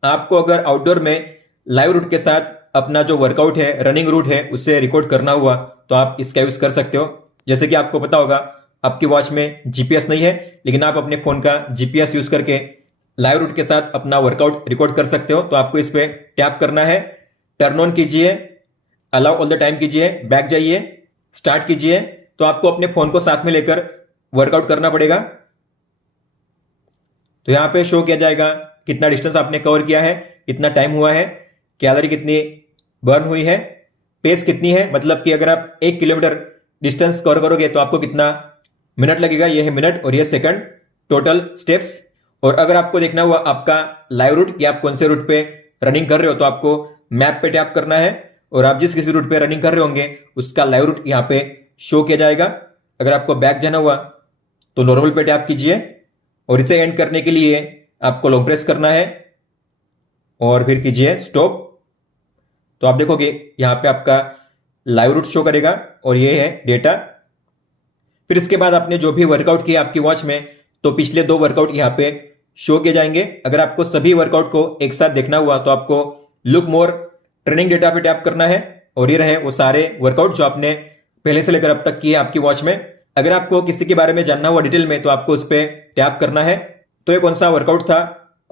आपको अगर आउटडोर में लाइव रूट के साथ अपना जो वर्कआउट है, रनिंग रूट है, उससे रिकॉर्ड करना हुआ तो आप इसका यूज कर सकते हो। जैसे कि आपको पता होगा आपकी वॉच में जीपीएस नहीं है, लेकिन आप अपने फोन का जीपीएस यूज करके लाइव रूट के साथ अपना वर्कआउट रिकॉर्ड कर सकते हो। तो आपको इस पे टैप करना है, टर्न ऑन कीजिए, अलाउ ऑल द टाइम कीजिए, बैक जाइए, स्टार्ट कीजिए। तो आपको अपने फोन को साथ में लेकर वर्कआउट करना पड़ेगा। तो यहां पे शो किया जाएगा कितना डिस्टेंस आपने कवर किया है, कितना टाइम हुआ है, कैलोरी कितनी बर्न हुई है, पेस कितनी है, मतलब कि अगर आप 1 किलोमीटर डिस्टेंस कवर करोगे तो आपको कितना मिनट लगेगा, ये है मिनट और ये सेकंड, टोटल स्टेप्स। और अगर आपको देखना हुआ आपका लाइव रूट कि आप कौन से रूट पे रनिंग कर रहे हो तो आपको मैप पे टैप करना है और आप जिस किसी रूट पे रनिंग कर रहे होंगे उसका लाइव रूट यहाँ पे शो किया जाएगा। अगर आपको बैक जाना हुआ तो नॉर्मल पे टैप कीजिए और इसे एंड करने के लिए आपको लॉन्ग प्रेस करना है और फिर कीजिए स्टॉप। तो आप देखोगे यहां पे आपका लाइव रूट शो करेगा और ये है डेटा। फिर इसके बाद आपने जो भी वर्कआउट किया आपकी वॉच में तो पिछले 2 वर्कआउट यहां पे शो किए जाएंगे। अगर आपको सभी वर्कआउट को एक साथ देखना हुआ तो आपको लुक मोर ट्रेनिंग डेटा पे टैप करना है और ये रहे वो सारे वर्कआउट जो आपने पहले से लेकर अब तक किए आपकी वॉच में। अगर आपको किसी के बारे में जानना हुआ डिटेल में तो आपको उस पर टैप करना है। तो ये कौन सा वर्कआउट था,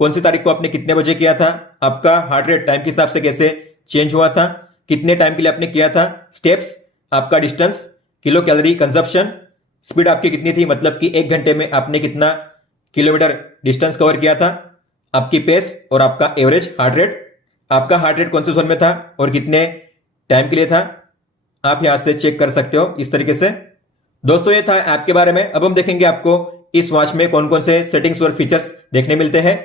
कौन सी तारीख को आपने कितने बजे किया था, आपका हार्ट रेट टाइम के हिसाब से कैसे चेंज हुआ था, कितने टाइम के लिए आपने किया था, स्टेप्स, आपका distance, kilo calorie consumption, speed आपकी कितनी थी, मतलब कि 1 घंटे में आपने कितना किलोमीटर डिस्टेंस कवर किया था, आपकी पेस और आपका एवरेज हार्ट रेट, आपका हार्ट रेट कौन से जोन में था और कितने टाइम के लिए था, आप यहां से चेक कर सकते हो इस तरीके से। दोस्तों ये था ऐप के बारे में। अब हम देखेंगे आपको इस वॉच में कौन कौन से सेटिंग्स और फीचर्स देखने मिलते हैं।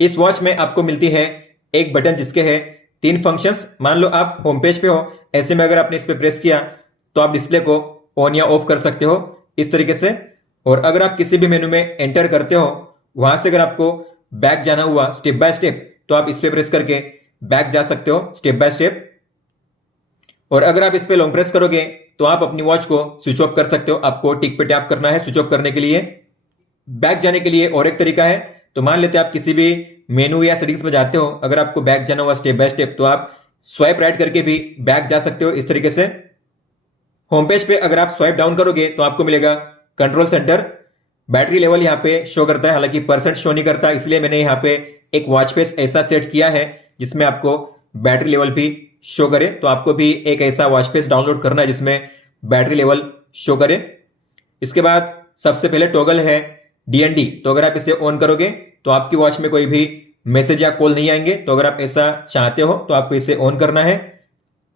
इस वॉच में आपको मिलती है एक बटन जिसके है 3 फंक्शंस। मान लो आप होम पेज पे हो, ऐसे में अगर आपने इस पर प्रेस किया तो आप डिस्प्ले को ऑन या ऑफ कर सकते हो इस तरीके से। और अगर आप किसी भी मेनू में एंटर करते हो, वहां से अगर आपको बैक जाना हुआ स्टेप बाय स्टेप, तो आप इस पे प्रेस करके बैक जा सकते हो स्टेप बाय स्टेप। और अगर आप इस पे लॉन्ग प्रेस करोगे तो आप अपनी वॉच को स्विच ऑफ कर सकते हो। आपको टिक पे टैप करना है स्विच ऑफ करने के लिए। बैक जाने के लिए और एक तरीका है, तो मान लेते हैं आप किसी भी मेनू या सेटिंग्स में जाते हो, अगर आपको बैक जाना हुआ स्टेप बाय स्टेप, तो आप स्वाइप राइट करके भी बैक जा सकते हो इस तरीके से। होम पेज पे अगर आप स्वाइप डाउन करोगे तो आपको मिलेगा कंट्रोल सेंटर। बैटरी लेवल यहाँ पे शो करता है, हालांकि परसेंट शो नहीं करता, इसलिए मैंने यहाँ पे एक वॉच फेस ऐसा सेट किया है जिसमें आपको बैटरी लेवल भी शो करे। तो आपको भी एक ऐसा वॉच फेस डाउनलोड करना है जिसमें बैटरी लेवल शो करे। इसके बाद सबसे पहले टॉगल है DND, तो अगर आप इसे ऑन करोगे तो आपकी वॉच में कोई भी मैसेज या कॉल नहीं आएंगे। तो अगर आप ऐसा चाहते हो तो आपको इसे ऑन करना है।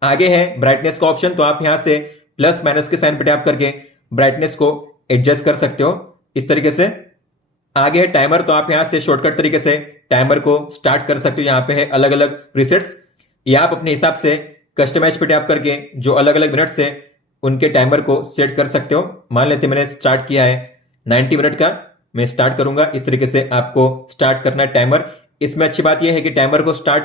आगे है ब्राइटनेस का ऑप्शन, तो आप यहां से प्लस माइनस के साइन पर टैप करके ब्राइटनेस को एडजस्ट कर सकते हो इस तरीके से। आगे है टाइमर, तो आप यहां से शॉर्टकट तरीके से टाइमर को स्टार्ट कर सकते हो। यहां पे है अलग अलग प्रीसेट्स, या आप अपने हिसाब से कस्टमाइज पे टैप करके जो अलग अलग मिनट से उनके टाइमर को सेट कर सकते हो। मान लेते मैंने स्टार्ट किया है 90 मिनट का, मैं स्टार्ट करूंगा। इस तरीके से आपको स्टार्ट करना है टाइमर। इसमें अच्छी बात यह है कि टाइमर को स्टार्ट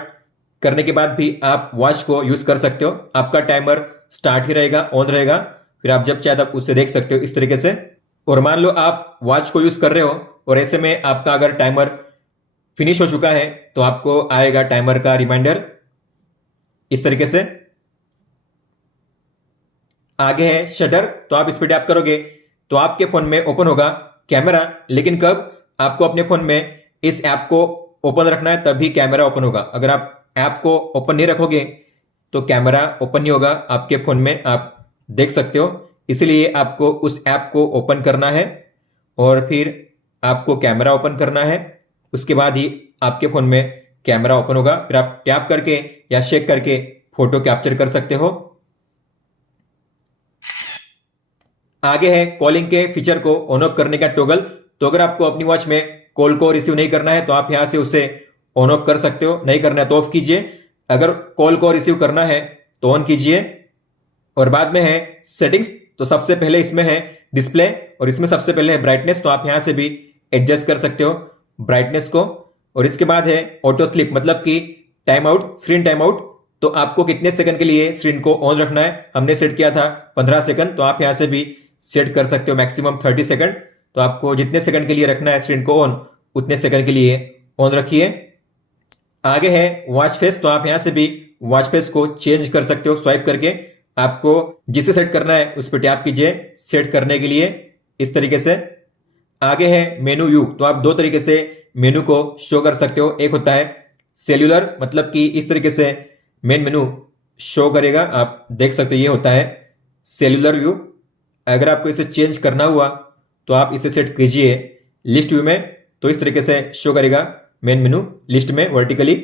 करने के बाद भी आप वॉच को यूज कर सकते हो। आपका टाइमर स्टार्ट ही रहेगा, ऑन रहेगा, फिर आप जब चाहे तब उससे देख सकते हो इस तरीके से। और मान लो आप वॉच को यूज कर रहे हो और ऐसे में आपका अगर टाइमर फिनिश हो चुका है तो आपको आएगा टाइमर का रिमाइंडर इस तरीके से। आगे है शटर, तो आप इस पर टैप करोगे तो आपके फोन में ओपन होगा कैमरा। लेकिन कब? आपको अपने फोन में इस ऐप को ओपन रखना है तभी कैमरा ओपन होगा। अगर आप ऐप को ओपन नहीं रखोगे तो कैमरा ओपन नहीं होगा आपके फोन में, आप देख सकते हो। इसलिए आपको उस ऐप को ओपन करना है और फिर आपको कैमरा ओपन करना है, उसके बाद ही आपके फोन में कैमरा ओपन होगा। फिर आप टैप करके या शेक करके फोटो कैप्चर कर सकते हो। आगे है कॉलिंग के फीचर को ऑन ऑफ करने का टॉगल, तो अगर आपको अपनी वॉच में कॉल को रिसीव नहीं करना है तो आप यहां से उसे ऑन ऑफ कर सकते हो, नहीं करना है तो ऑफ कीजिए। अगर कॉल को रिसीव करना है तो ऑन कीजिए। और बाद में है सेटिंग्स, तो सबसे पहले इसमें है डिस्प्ले और इसमें सबसे पहले है ब्राइटनेस, तो आप यहां से भी एडजस्ट कर सकते हो ब्राइटनेस को। और इसके बाद है ऑटो स्लीप, मतलब कि time out, screen time out, तो आपको कितने सेकंड के लिए स्क्रीन को ऑन रखना है। हमने सेट किया था 15 सेकंड, तो आप यहां से भी सेट कर सकते हो मैक्सिमम 30 सेकंड। तो आपको जितने सेकंड के लिए रखना है स्क्रीन को ऑन, उतने सेकंड के लिए ऑन रखिए। आगे है वॉच फेस, तो आप यहां से भी वॉच फेस को चेंज कर सकते हो स्वाइप करके। आपको जिसे सेट करना है उस पर टैप कीजिए सेट करने के लिए इस तरीके से। आगे है मेनू व्यू, तो आप 2 तरीके से मेनू को शो कर सकते हो। एक होता है सेल्यूलर, मतलब कि इस तरीके से मेन मेनू शो करेगा, आप देख सकते हो, ये होता है सेल्यूलर व्यू। अगर आपको इसे चेंज करना हुआ तो आप इसे सेट कीजिए लिस्ट व्यू में, तो इस तरीके से शो करेगा मेन मेनू लिस्ट में वर्टिकली।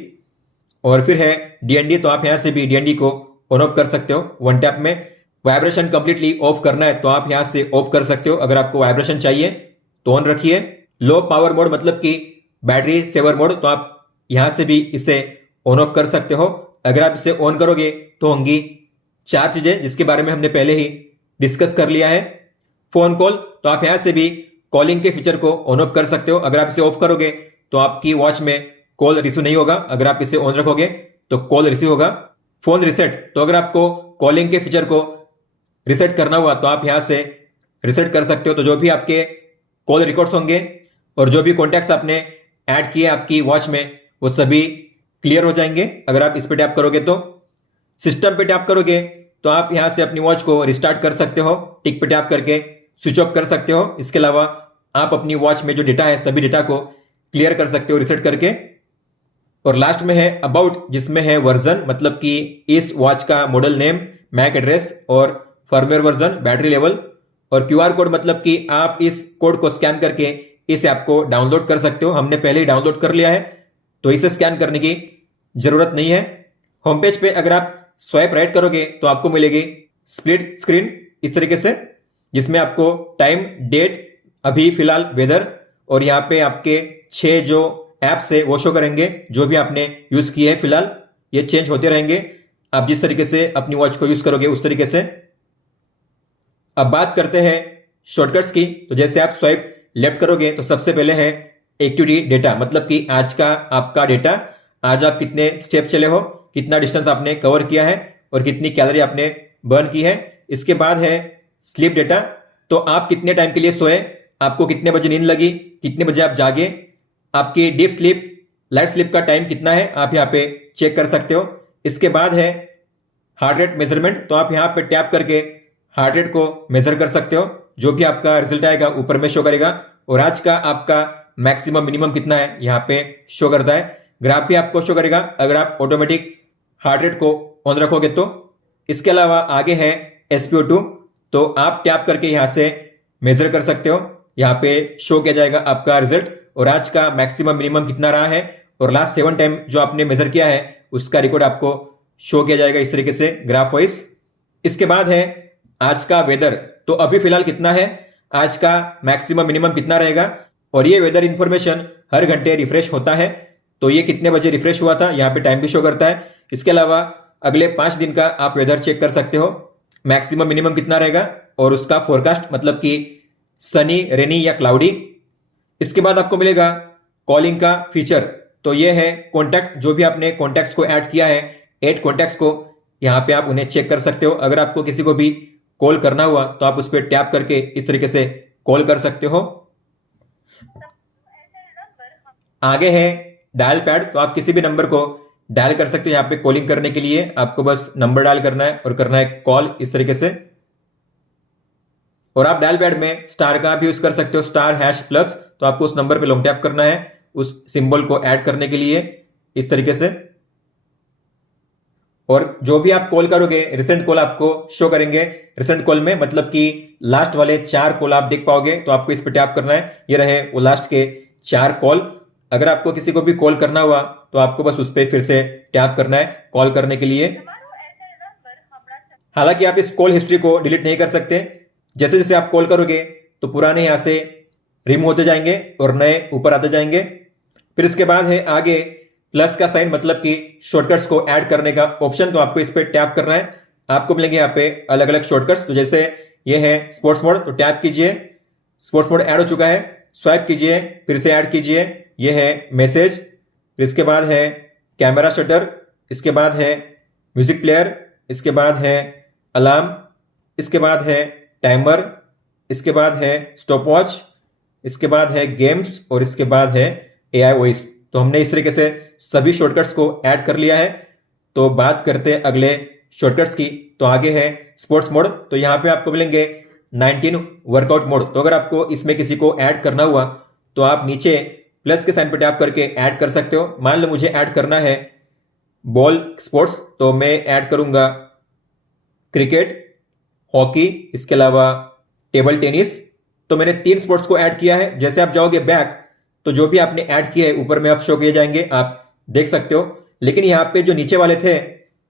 और फिर है DND, तो आप यहां से भी DND को ऑन ऑफ कर सकते हो वन टैप में। वाइब्रेशन कंप्लीटली ऑफ करना है तो आप यहां से ऑफ कर सकते हो। अगर आपको वाइब्रेशन चाहिए तो ऑन रखिए। लो पावर मोड, मतलब कि बैटरी सेवर मोड, तो आप यहां से भी इसे ऑन ऑफ कर सकते हो। अगर आप इसे ऑन करोगे तो होंगी 4 चीजें जिसके बारे में हमने पहले ही डिस्कस कर लिया है। फोन कॉल, तो आप यहां से भी कॉलिंग के फीचर को ऑन ऑफ कर सकते हो। अगर आप इसे ऑफ करोगे तो आपकी वॉच में कॉल रिसीव नहीं होगा, अगर आप इसे ऑन रखोगे तो कॉल रिसीव होगा। फोन रिसेट, तो अगर आपको कॉलिंग के फीचर को रिसेट करना हुआ तो आप यहां से रिसेट कर सकते हो। तो जो भी आपके कॉल रिकॉर्ड्स होंगे और जो भी कॉन्टैक्ट्स आपने ऐड किए आपकी वॉच में, वो सभी क्लियर हो जाएंगे अगर आप इस पे टैप करोगे तो। सिस्टम पे टैप करोगे तो आप यहां से अपनी वॉच को रिस्टार्ट कर सकते हो, टिक पे टैप करके स्विच ऑफ कर सकते हो। इसके अलावा आप अपनी वॉच में जो डेटा है सभी डेटा को क्लियर कर सकते हो रिसेट करके। और लास्ट में है अबाउट, जिसमें है वर्जन, मतलब कि इस वॉच का मॉडल नेम, मैक एड्रेस और फर्मवेयर वर्जन, बैटरी लेवल। और QR कोड, मतलब कि आप इस कोड को स्कैन करके इस ऐप को डाउनलोड कर सकते हो। हमने पहले ही डाउनलोड कर लिया है तो इसे स्कैन करने की जरूरत नहीं है। होम पेज पे अगर आप स्वाइप राइट करोगे तो आपको मिलेगी स्प्लिट स्क्रीन इस तरीके से, जिसमें आपको टाइम, डेट, अभी फिलहाल वेदर और यहाँ पे आपके 6 जो ऐप से वो शो करेंगे जो भी आपने यूज किए हैं फिलहाल। ये चेंज होते रहेंगे आप जिस तरीके से अपनी वॉच को यूज करोगे उस तरीके से। अब बात करते हैं शॉर्टकट्स की। तो जैसे आप स्वाइप लेफ्ट करोगे तो सबसे पहले है एक्टिविटी डेटा, मतलब कि आज का आपका डेटा, आज आप कितने स्टेप चले हो, कितना डिस्टेंस आपने कवर किया है और कितनी कैलोरी आपने बर्न की है। इसके बाद है स्लीप डेटा, तो आप कितने टाइम के लिए सोए, आपको कितने बजे नींद लगी, कितने बजे आप जागे, आपकी डीप स्लीप लाइट स्लीप का टाइम कितना है आप यहाँ पे चेक कर सकते हो। इसके बाद है हार्ट रेट मेजरमेंट, तो आप यहाँ पे टैप करके हार्ट रेट को मेजर कर सकते हो। जो भी आपका रिजल्ट आएगा ऊपर में शो करेगा और आज का आपका मैक्सिमम मिनिमम कितना है यहाँ पे शो करता है। ग्राफ भी आपको शो करेगा अगर आप ऑटोमेटिक हार्ट रेट को ऑन रखोगे तो। इसके अलावा आगे है SpO2, तो आप टैप करके यहाँ से मेजर कर सकते हो। यहाँ पे शो किया जाएगा आपका रिजल्ट और आज का मैक्सिमम मिनिमम कितना रहा है और लास्ट 7 टाइम जो आपने मेजर किया है उसका रिकॉर्ड आपको शो किया जाएगा इस तरीके से ग्राफ वाइज। इसके बाद है आज का वेदर, तो अभी फिलहाल कितना है, आज का मैक्सिमम मिनिमम कितना रहेगा और ये वेदर इंफॉर्मेशन हर घंटे रिफ्रेश होता है। तो ये कितने बजे रिफ्रेश हुआ था यहाँ पे टाइम भी शो करता है। इसके अलावा अगले 5 दिन का आप वेदर चेक कर सकते हो, मैक्सिमम मिनिमम कितना रहेगा और उसका फोरकास्ट, मतलब कि सनी, रेनी या क्लाउडी। इसके बाद आपको मिलेगा कॉलिंग का फीचर, तो ये है कॉन्टैक्ट, जो भी आपने कॉन्टैक्ट्स को ऐड किया है, 8 कॉन्टैक्ट्स को यहाँ पे आप उन्हें चेक कर सकते हो। अगर आपको किसी को भी कॉल करना हुआ तो आप उस पर टैप करके इस तरीके से कॉल कर सकते हो। आगे है डायल पैड, तो आप किसी भी नंबर को डायल कर सकते हो। यहाँ पे कॉलिंग करने के लिए आपको बस नंबर डायल करना है और करना है कॉल इस तरीके से। और आप डायल पैड में स्टार का भी यूज कर सकते हो, *#+, तो आपको उस नंबर पे लॉन्ग टैप करना है उस सिंबल को ऐड करने के लिए इस तरीके से। और जो भी आप कॉल करोगे रिसेंट कॉल आपको शो करेंगे। रिसेंट कॉल में मतलब कि लास्ट वाले 4 कॉल आप देख पाओगे, तो आपको इस पे टैप करना है। ये रहे वो लास्ट के 4 कॉल। अगर आपको किसी को भी कॉल करना हुआ तो आपको बस उस पर फिर से टैप करना है कॉल करने के लिए। हालांकि आप इस कॉल हिस्ट्री को डिलीट नहीं कर सकते, जैसे जैसे आप कॉल करोगे तो पुराने यहां से रिमूव होते जाएंगे और नए ऊपर आते जाएंगे। फिर इसके बाद है आगे प्लस का साइन, मतलब कि शॉर्टकट्स को ऐड करने का ऑप्शन, तो आपको इस पे टैप करना है। आपको मिलेंगे यहाँ पे अलग अलग शॉर्टकट्स, तो जैसे ये है स्पोर्ट्स मोड, तो टैप कीजिए, स्पोर्ट्स मोड ऐड हो चुका है, स्वाइप कीजिए, फिर से ऐड कीजिए। ये है मैसेज, फिर इसके बाद है कैमरा शटर, इसके बाद है म्यूजिक प्लेयर, इसके बाद है अलार्म, इसके बाद है टाइमर, इसके बाद है स्टॉप वॉच, इसके बाद है गेम्स और इसके बाद है AI वॉइस। तो हमने इस तरीके से सभी शॉर्टकट्स को ऐड कर लिया है। तो बात करते हैं अगले शॉर्टकट्स की, तो आगे है स्पोर्ट्स मोड, तो यहाँ पे आपको मिलेंगे 19 वर्कआउट मोड। तो अगर आपको इसमें किसी को ऐड करना हुआ तो आप नीचे प्लस के साइन पर टैप करके ऐड कर सकते हो। मान लो मुझे ऐड करना है बॉल स्पोर्ट्स, तो मैं ऐड करूंगा क्रिकेट, हॉकी, इसके अलावा टेबल टेनिस। तो मैंने 3 स्पोर्ट्स को ऐड किया है। जैसे आप जाओगे बैक तो जो भी आपने ऐड किया है ऊपर में आप शो किए जाएंगे, आप देख सकते हो। लेकिन यहाँ पे जो नीचे वाले थे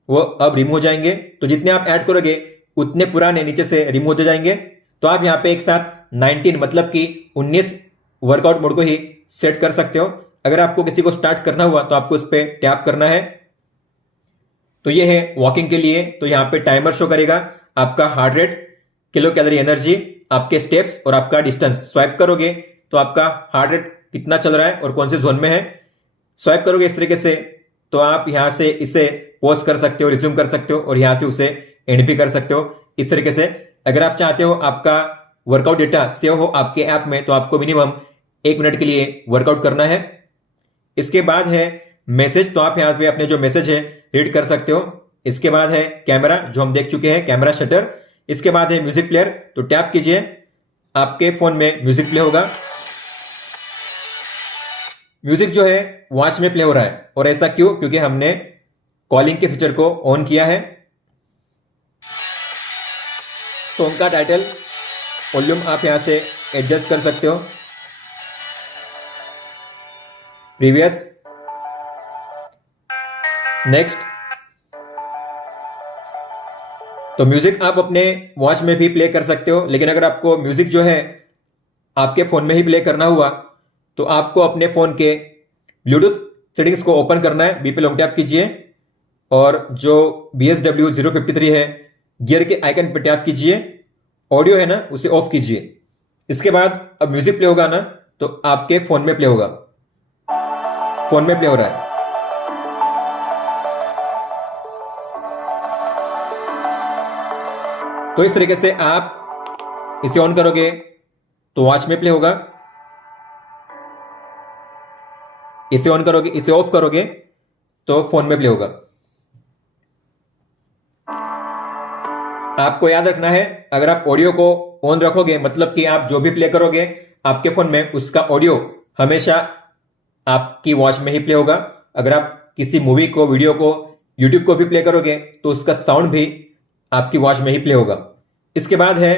वो अब रिमूव हो जाएंगे, तो जितने आप ऐड करोगे उतने पुराने नीचे से रिमूव होते जाएंगे। तो आप यहाँ पे एक साथ 19 मतलब कि 19 वर्कआउट मोड को ही सेट कर सकते हो। अगर आपको किसी को स्टार्ट करना हुआ तो आपको इस पर टैप करना है। तो ये है वॉकिंग के लिए, तो यहाँ पे टाइमर शो करेगा आपका heart rate, kilo calorie energy, आपके स्टेप्स और आपका डिस्टेंस। स्वाइप करोगे तो आपका हार्ट रेट कितना चल रहा है और कौन से जोन में है। स्वाइप करोगे इस तरीके से तो आप यहां से इसे पॉज कर सकते हो, रिज्यूम कर सकते हो और यहां से उसे एंड भी कर सकते हो इस तरीके से। अगर आप चाहते हो आपका वर्कआउट डेटा सेव हो आपके ऐप में तो आपको मिनिमम 1 मिनट के लिए वर्कआउट करना है। इसके बाद है मैसेज, तो आप यहां पे अपने जो मैसेज है रीड कर सकते हो। इसके बाद है कैमरा, जो हम देख चुके हैं, कैमरा शटर। इसके बाद है म्यूजिक प्लेयर, तो टैप कीजिए, आपके फोन में म्यूजिक प्ले होगा। म्यूजिक जो है वॉच में प्ले हो रहा है, और ऐसा क्यों? क्योंकि हमने कॉलिंग के फीचर को ऑन किया है। सॉन्ग का टाइटल, वॉल्यूम आप यहां से एडजस्ट कर सकते हो। Previous, next. तो म्यूजिक आप अपने वॉच में भी प्ले कर सकते हो, लेकिन अगर आपको म्यूजिक जो है आपके फोन में ही प्ले करना हुआ तो आपको अपने फोन के ब्लूटूथ सेटिंग्स को ओपन करना है, बी पे लॉन्ग टैप कीजिए और जो BSW 053 है गियर के आइकन पर टैप कीजिए, ऑडियो है ना उसे ऑफ कीजिए। इसके बाद अब म्यूजिक प्ले होगा ना तो आपके फोन में प्ले होगा, फोन में प्ले हो रहा है। तो इस तरीके से आप इसे ऑन करोगे तो वॉच में प्ले होगा, इसे ऑन करोगे, इसे ऑफ करोगे तो फोन में प्ले होगा। आपको याद रखना है, अगर आप ऑडियो को ऑन रखोगे मतलब कि आप जो भी प्ले करोगे आपके फोन में उसका ऑडियो हमेशा आपकी वॉच में ही प्ले होगा। अगर आप किसी मूवी को, वीडियो को, यूट्यूब को भी प्ले करोगे तो उसका साउंड भी आपकी वॉच में ही प्ले होगा। इसके बाद है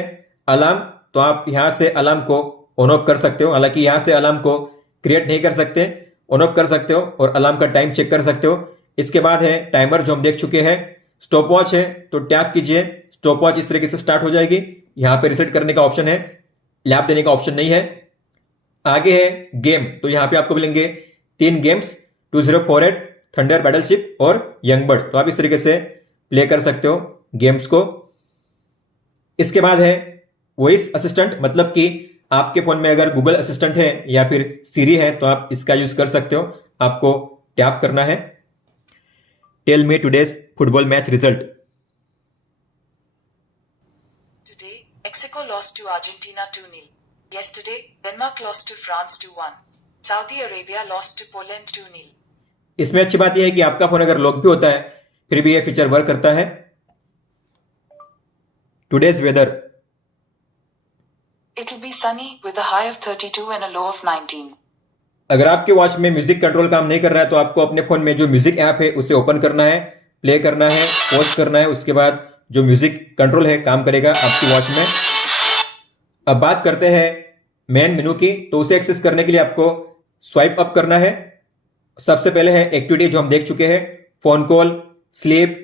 अलार्म, तो आप यहां से अलार्म को ऑन ऑफ कर सकते हो। हालांकि यहां से अलार्म को क्रिएट नहीं कर सकते, ऑन ऑफ कर सकते हो और अलार्म का टाइम चेक कर सकते हो। इसके बाद है टाइमर, जो हम देख चुके हैं। स्टॉप वॉच है तो टैप कीजिए, स्टॉप वॉच इस तरीके से स्टार्ट हो जाएगी। यहां पे रिसेट करने का ऑप्शन है, लैप देने का ऑप्शन नहीं है। आगे है गेम, तो यहां पे आपको मिलेंगे 3 गेम्स, 2048, थंडर बैटलशिप और यंगबर्ड। तो आप इस तरीके से प्ले कर सकते हो गेम्स को। इसके बाद है वॉइस असिस्टेंट, मतलब कि आपके फोन में अगर गूगल असिस्टेंट है या फिर सीरी है तो आप इसका यूज कर सकते हो। आपको टैप करना है, tell me today's football match result. Today, Mexico lost to Argentina 2-0. Yesterday, Denmark lost to France 2-1. Saudi Arabia lost to Poland 2-0. इसमें अच्छी बात यह है कि आपका फोन अगर लॉक भी होता है फिर भी यह फीचर वर्क करता है। Today's weather, It'll be sunny with a high of 32 and a low of 19. अगर आपके वॉच में म्यूजिक कंट्रोल काम नहीं कर रहा है तो आपको अपने फोन में जो म्यूजिक ऐप है उसे ओपन करना है, प्ले करना है, पॉज करना है। उसके बाद जो म्यूजिक कंट्रोल है काम करेगा आपकी वॉच में। अब बात करते हैं मेन मेनू की, तो उसे एक्सेस करने के लिए आपको स्वाइप अप करना है। सबसे पहले है एक्टिविटी, जो हम देख चुके हैं, phone call, sleep,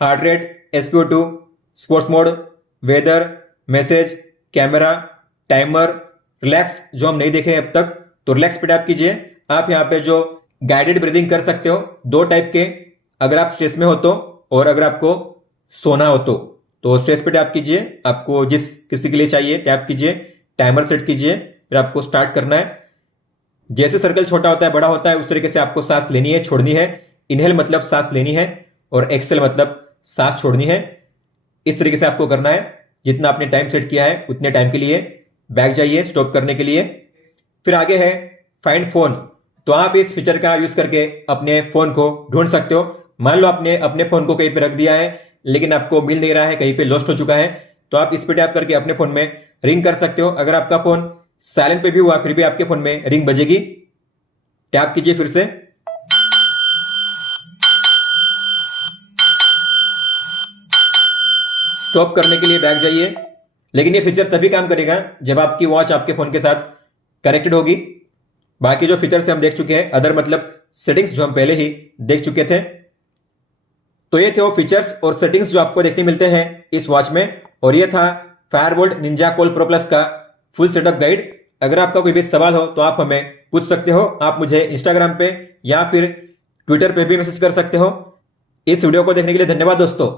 heart rate, SpO2, sports mode, weather, message, camera, timer, relax जो हम नहीं देखे अब तक, तो रिलैक्स पे टैप कीजिए। आप यहाँ पे जो गाइडेड ब्रीदिंग कर सकते हो 2 टाइप के, अगर आप स्ट्रेस में हो तो और अगर आपको सोना हो तो स्ट्रेस पे टैप कीजिए। आपको जिस किसी के लिए चाहिए टैप कीजिए, टाइमर सेट कीजिए, फिर आपको स्टार्ट करना है। जैसे सर्कल छोटा होता है बड़ा होता है उस तरीके से आपको सांस लेनी है, छोड़नी है। इनहेल मतलब सांस लेनी है और एक्सेल मतलब सांस छोड़नी है। इस तरीके से आपको करना है। जितना आपने टाइम सेट किया है उतने टाइम के लिए बैक जाइए स्टॉप करने के लिए। फिर आगे है फाइंड फोन, तो आप इस फीचर का यूज करके अपने फोन को ढूंढ सकते हो। मान लो आपने अपने फोन को कहीं पे रख दिया है लेकिन आपको मिल नहीं रहा है, कहीं पे लॉस्ट हो चुका है, तो आप इस पे टैप करके अपने फोन में रिंग कर सकते हो। अगर आपका फोन साइलेंट पे भी हुआ फिर भी आपके फोन में रिंग बजेगी। टैप कीजिए फिर से, स्टॉप करने के लिए बैक जाइए। लेकिन ये फीचर तभी काम करेगा जब आपकी वॉच आपके फोन के साथ कनेक्टेड होगी। बाकी जो फीचर्स हम देख चुके हैं, अदर मतलब सेटिंग्स जो हम पहले ही देख चुके थे। तो ये थे वो फीचर्स और सेटिंग्स जो आपको देखने मिलते हैं इस वॉच में। और ये था फायरबोल्ट निंजा कोल प्रो प्लस का फुल सेटअप गाइड। अगर आपका कोई भी सवाल हो तो आप हमें पूछ सकते हो। आप मुझे इंस्टाग्राम पे या फिर ट्विटर पे भी मैसेज कर सकते हो। इस वीडियो को देखने के लिए धन्यवाद दोस्तों।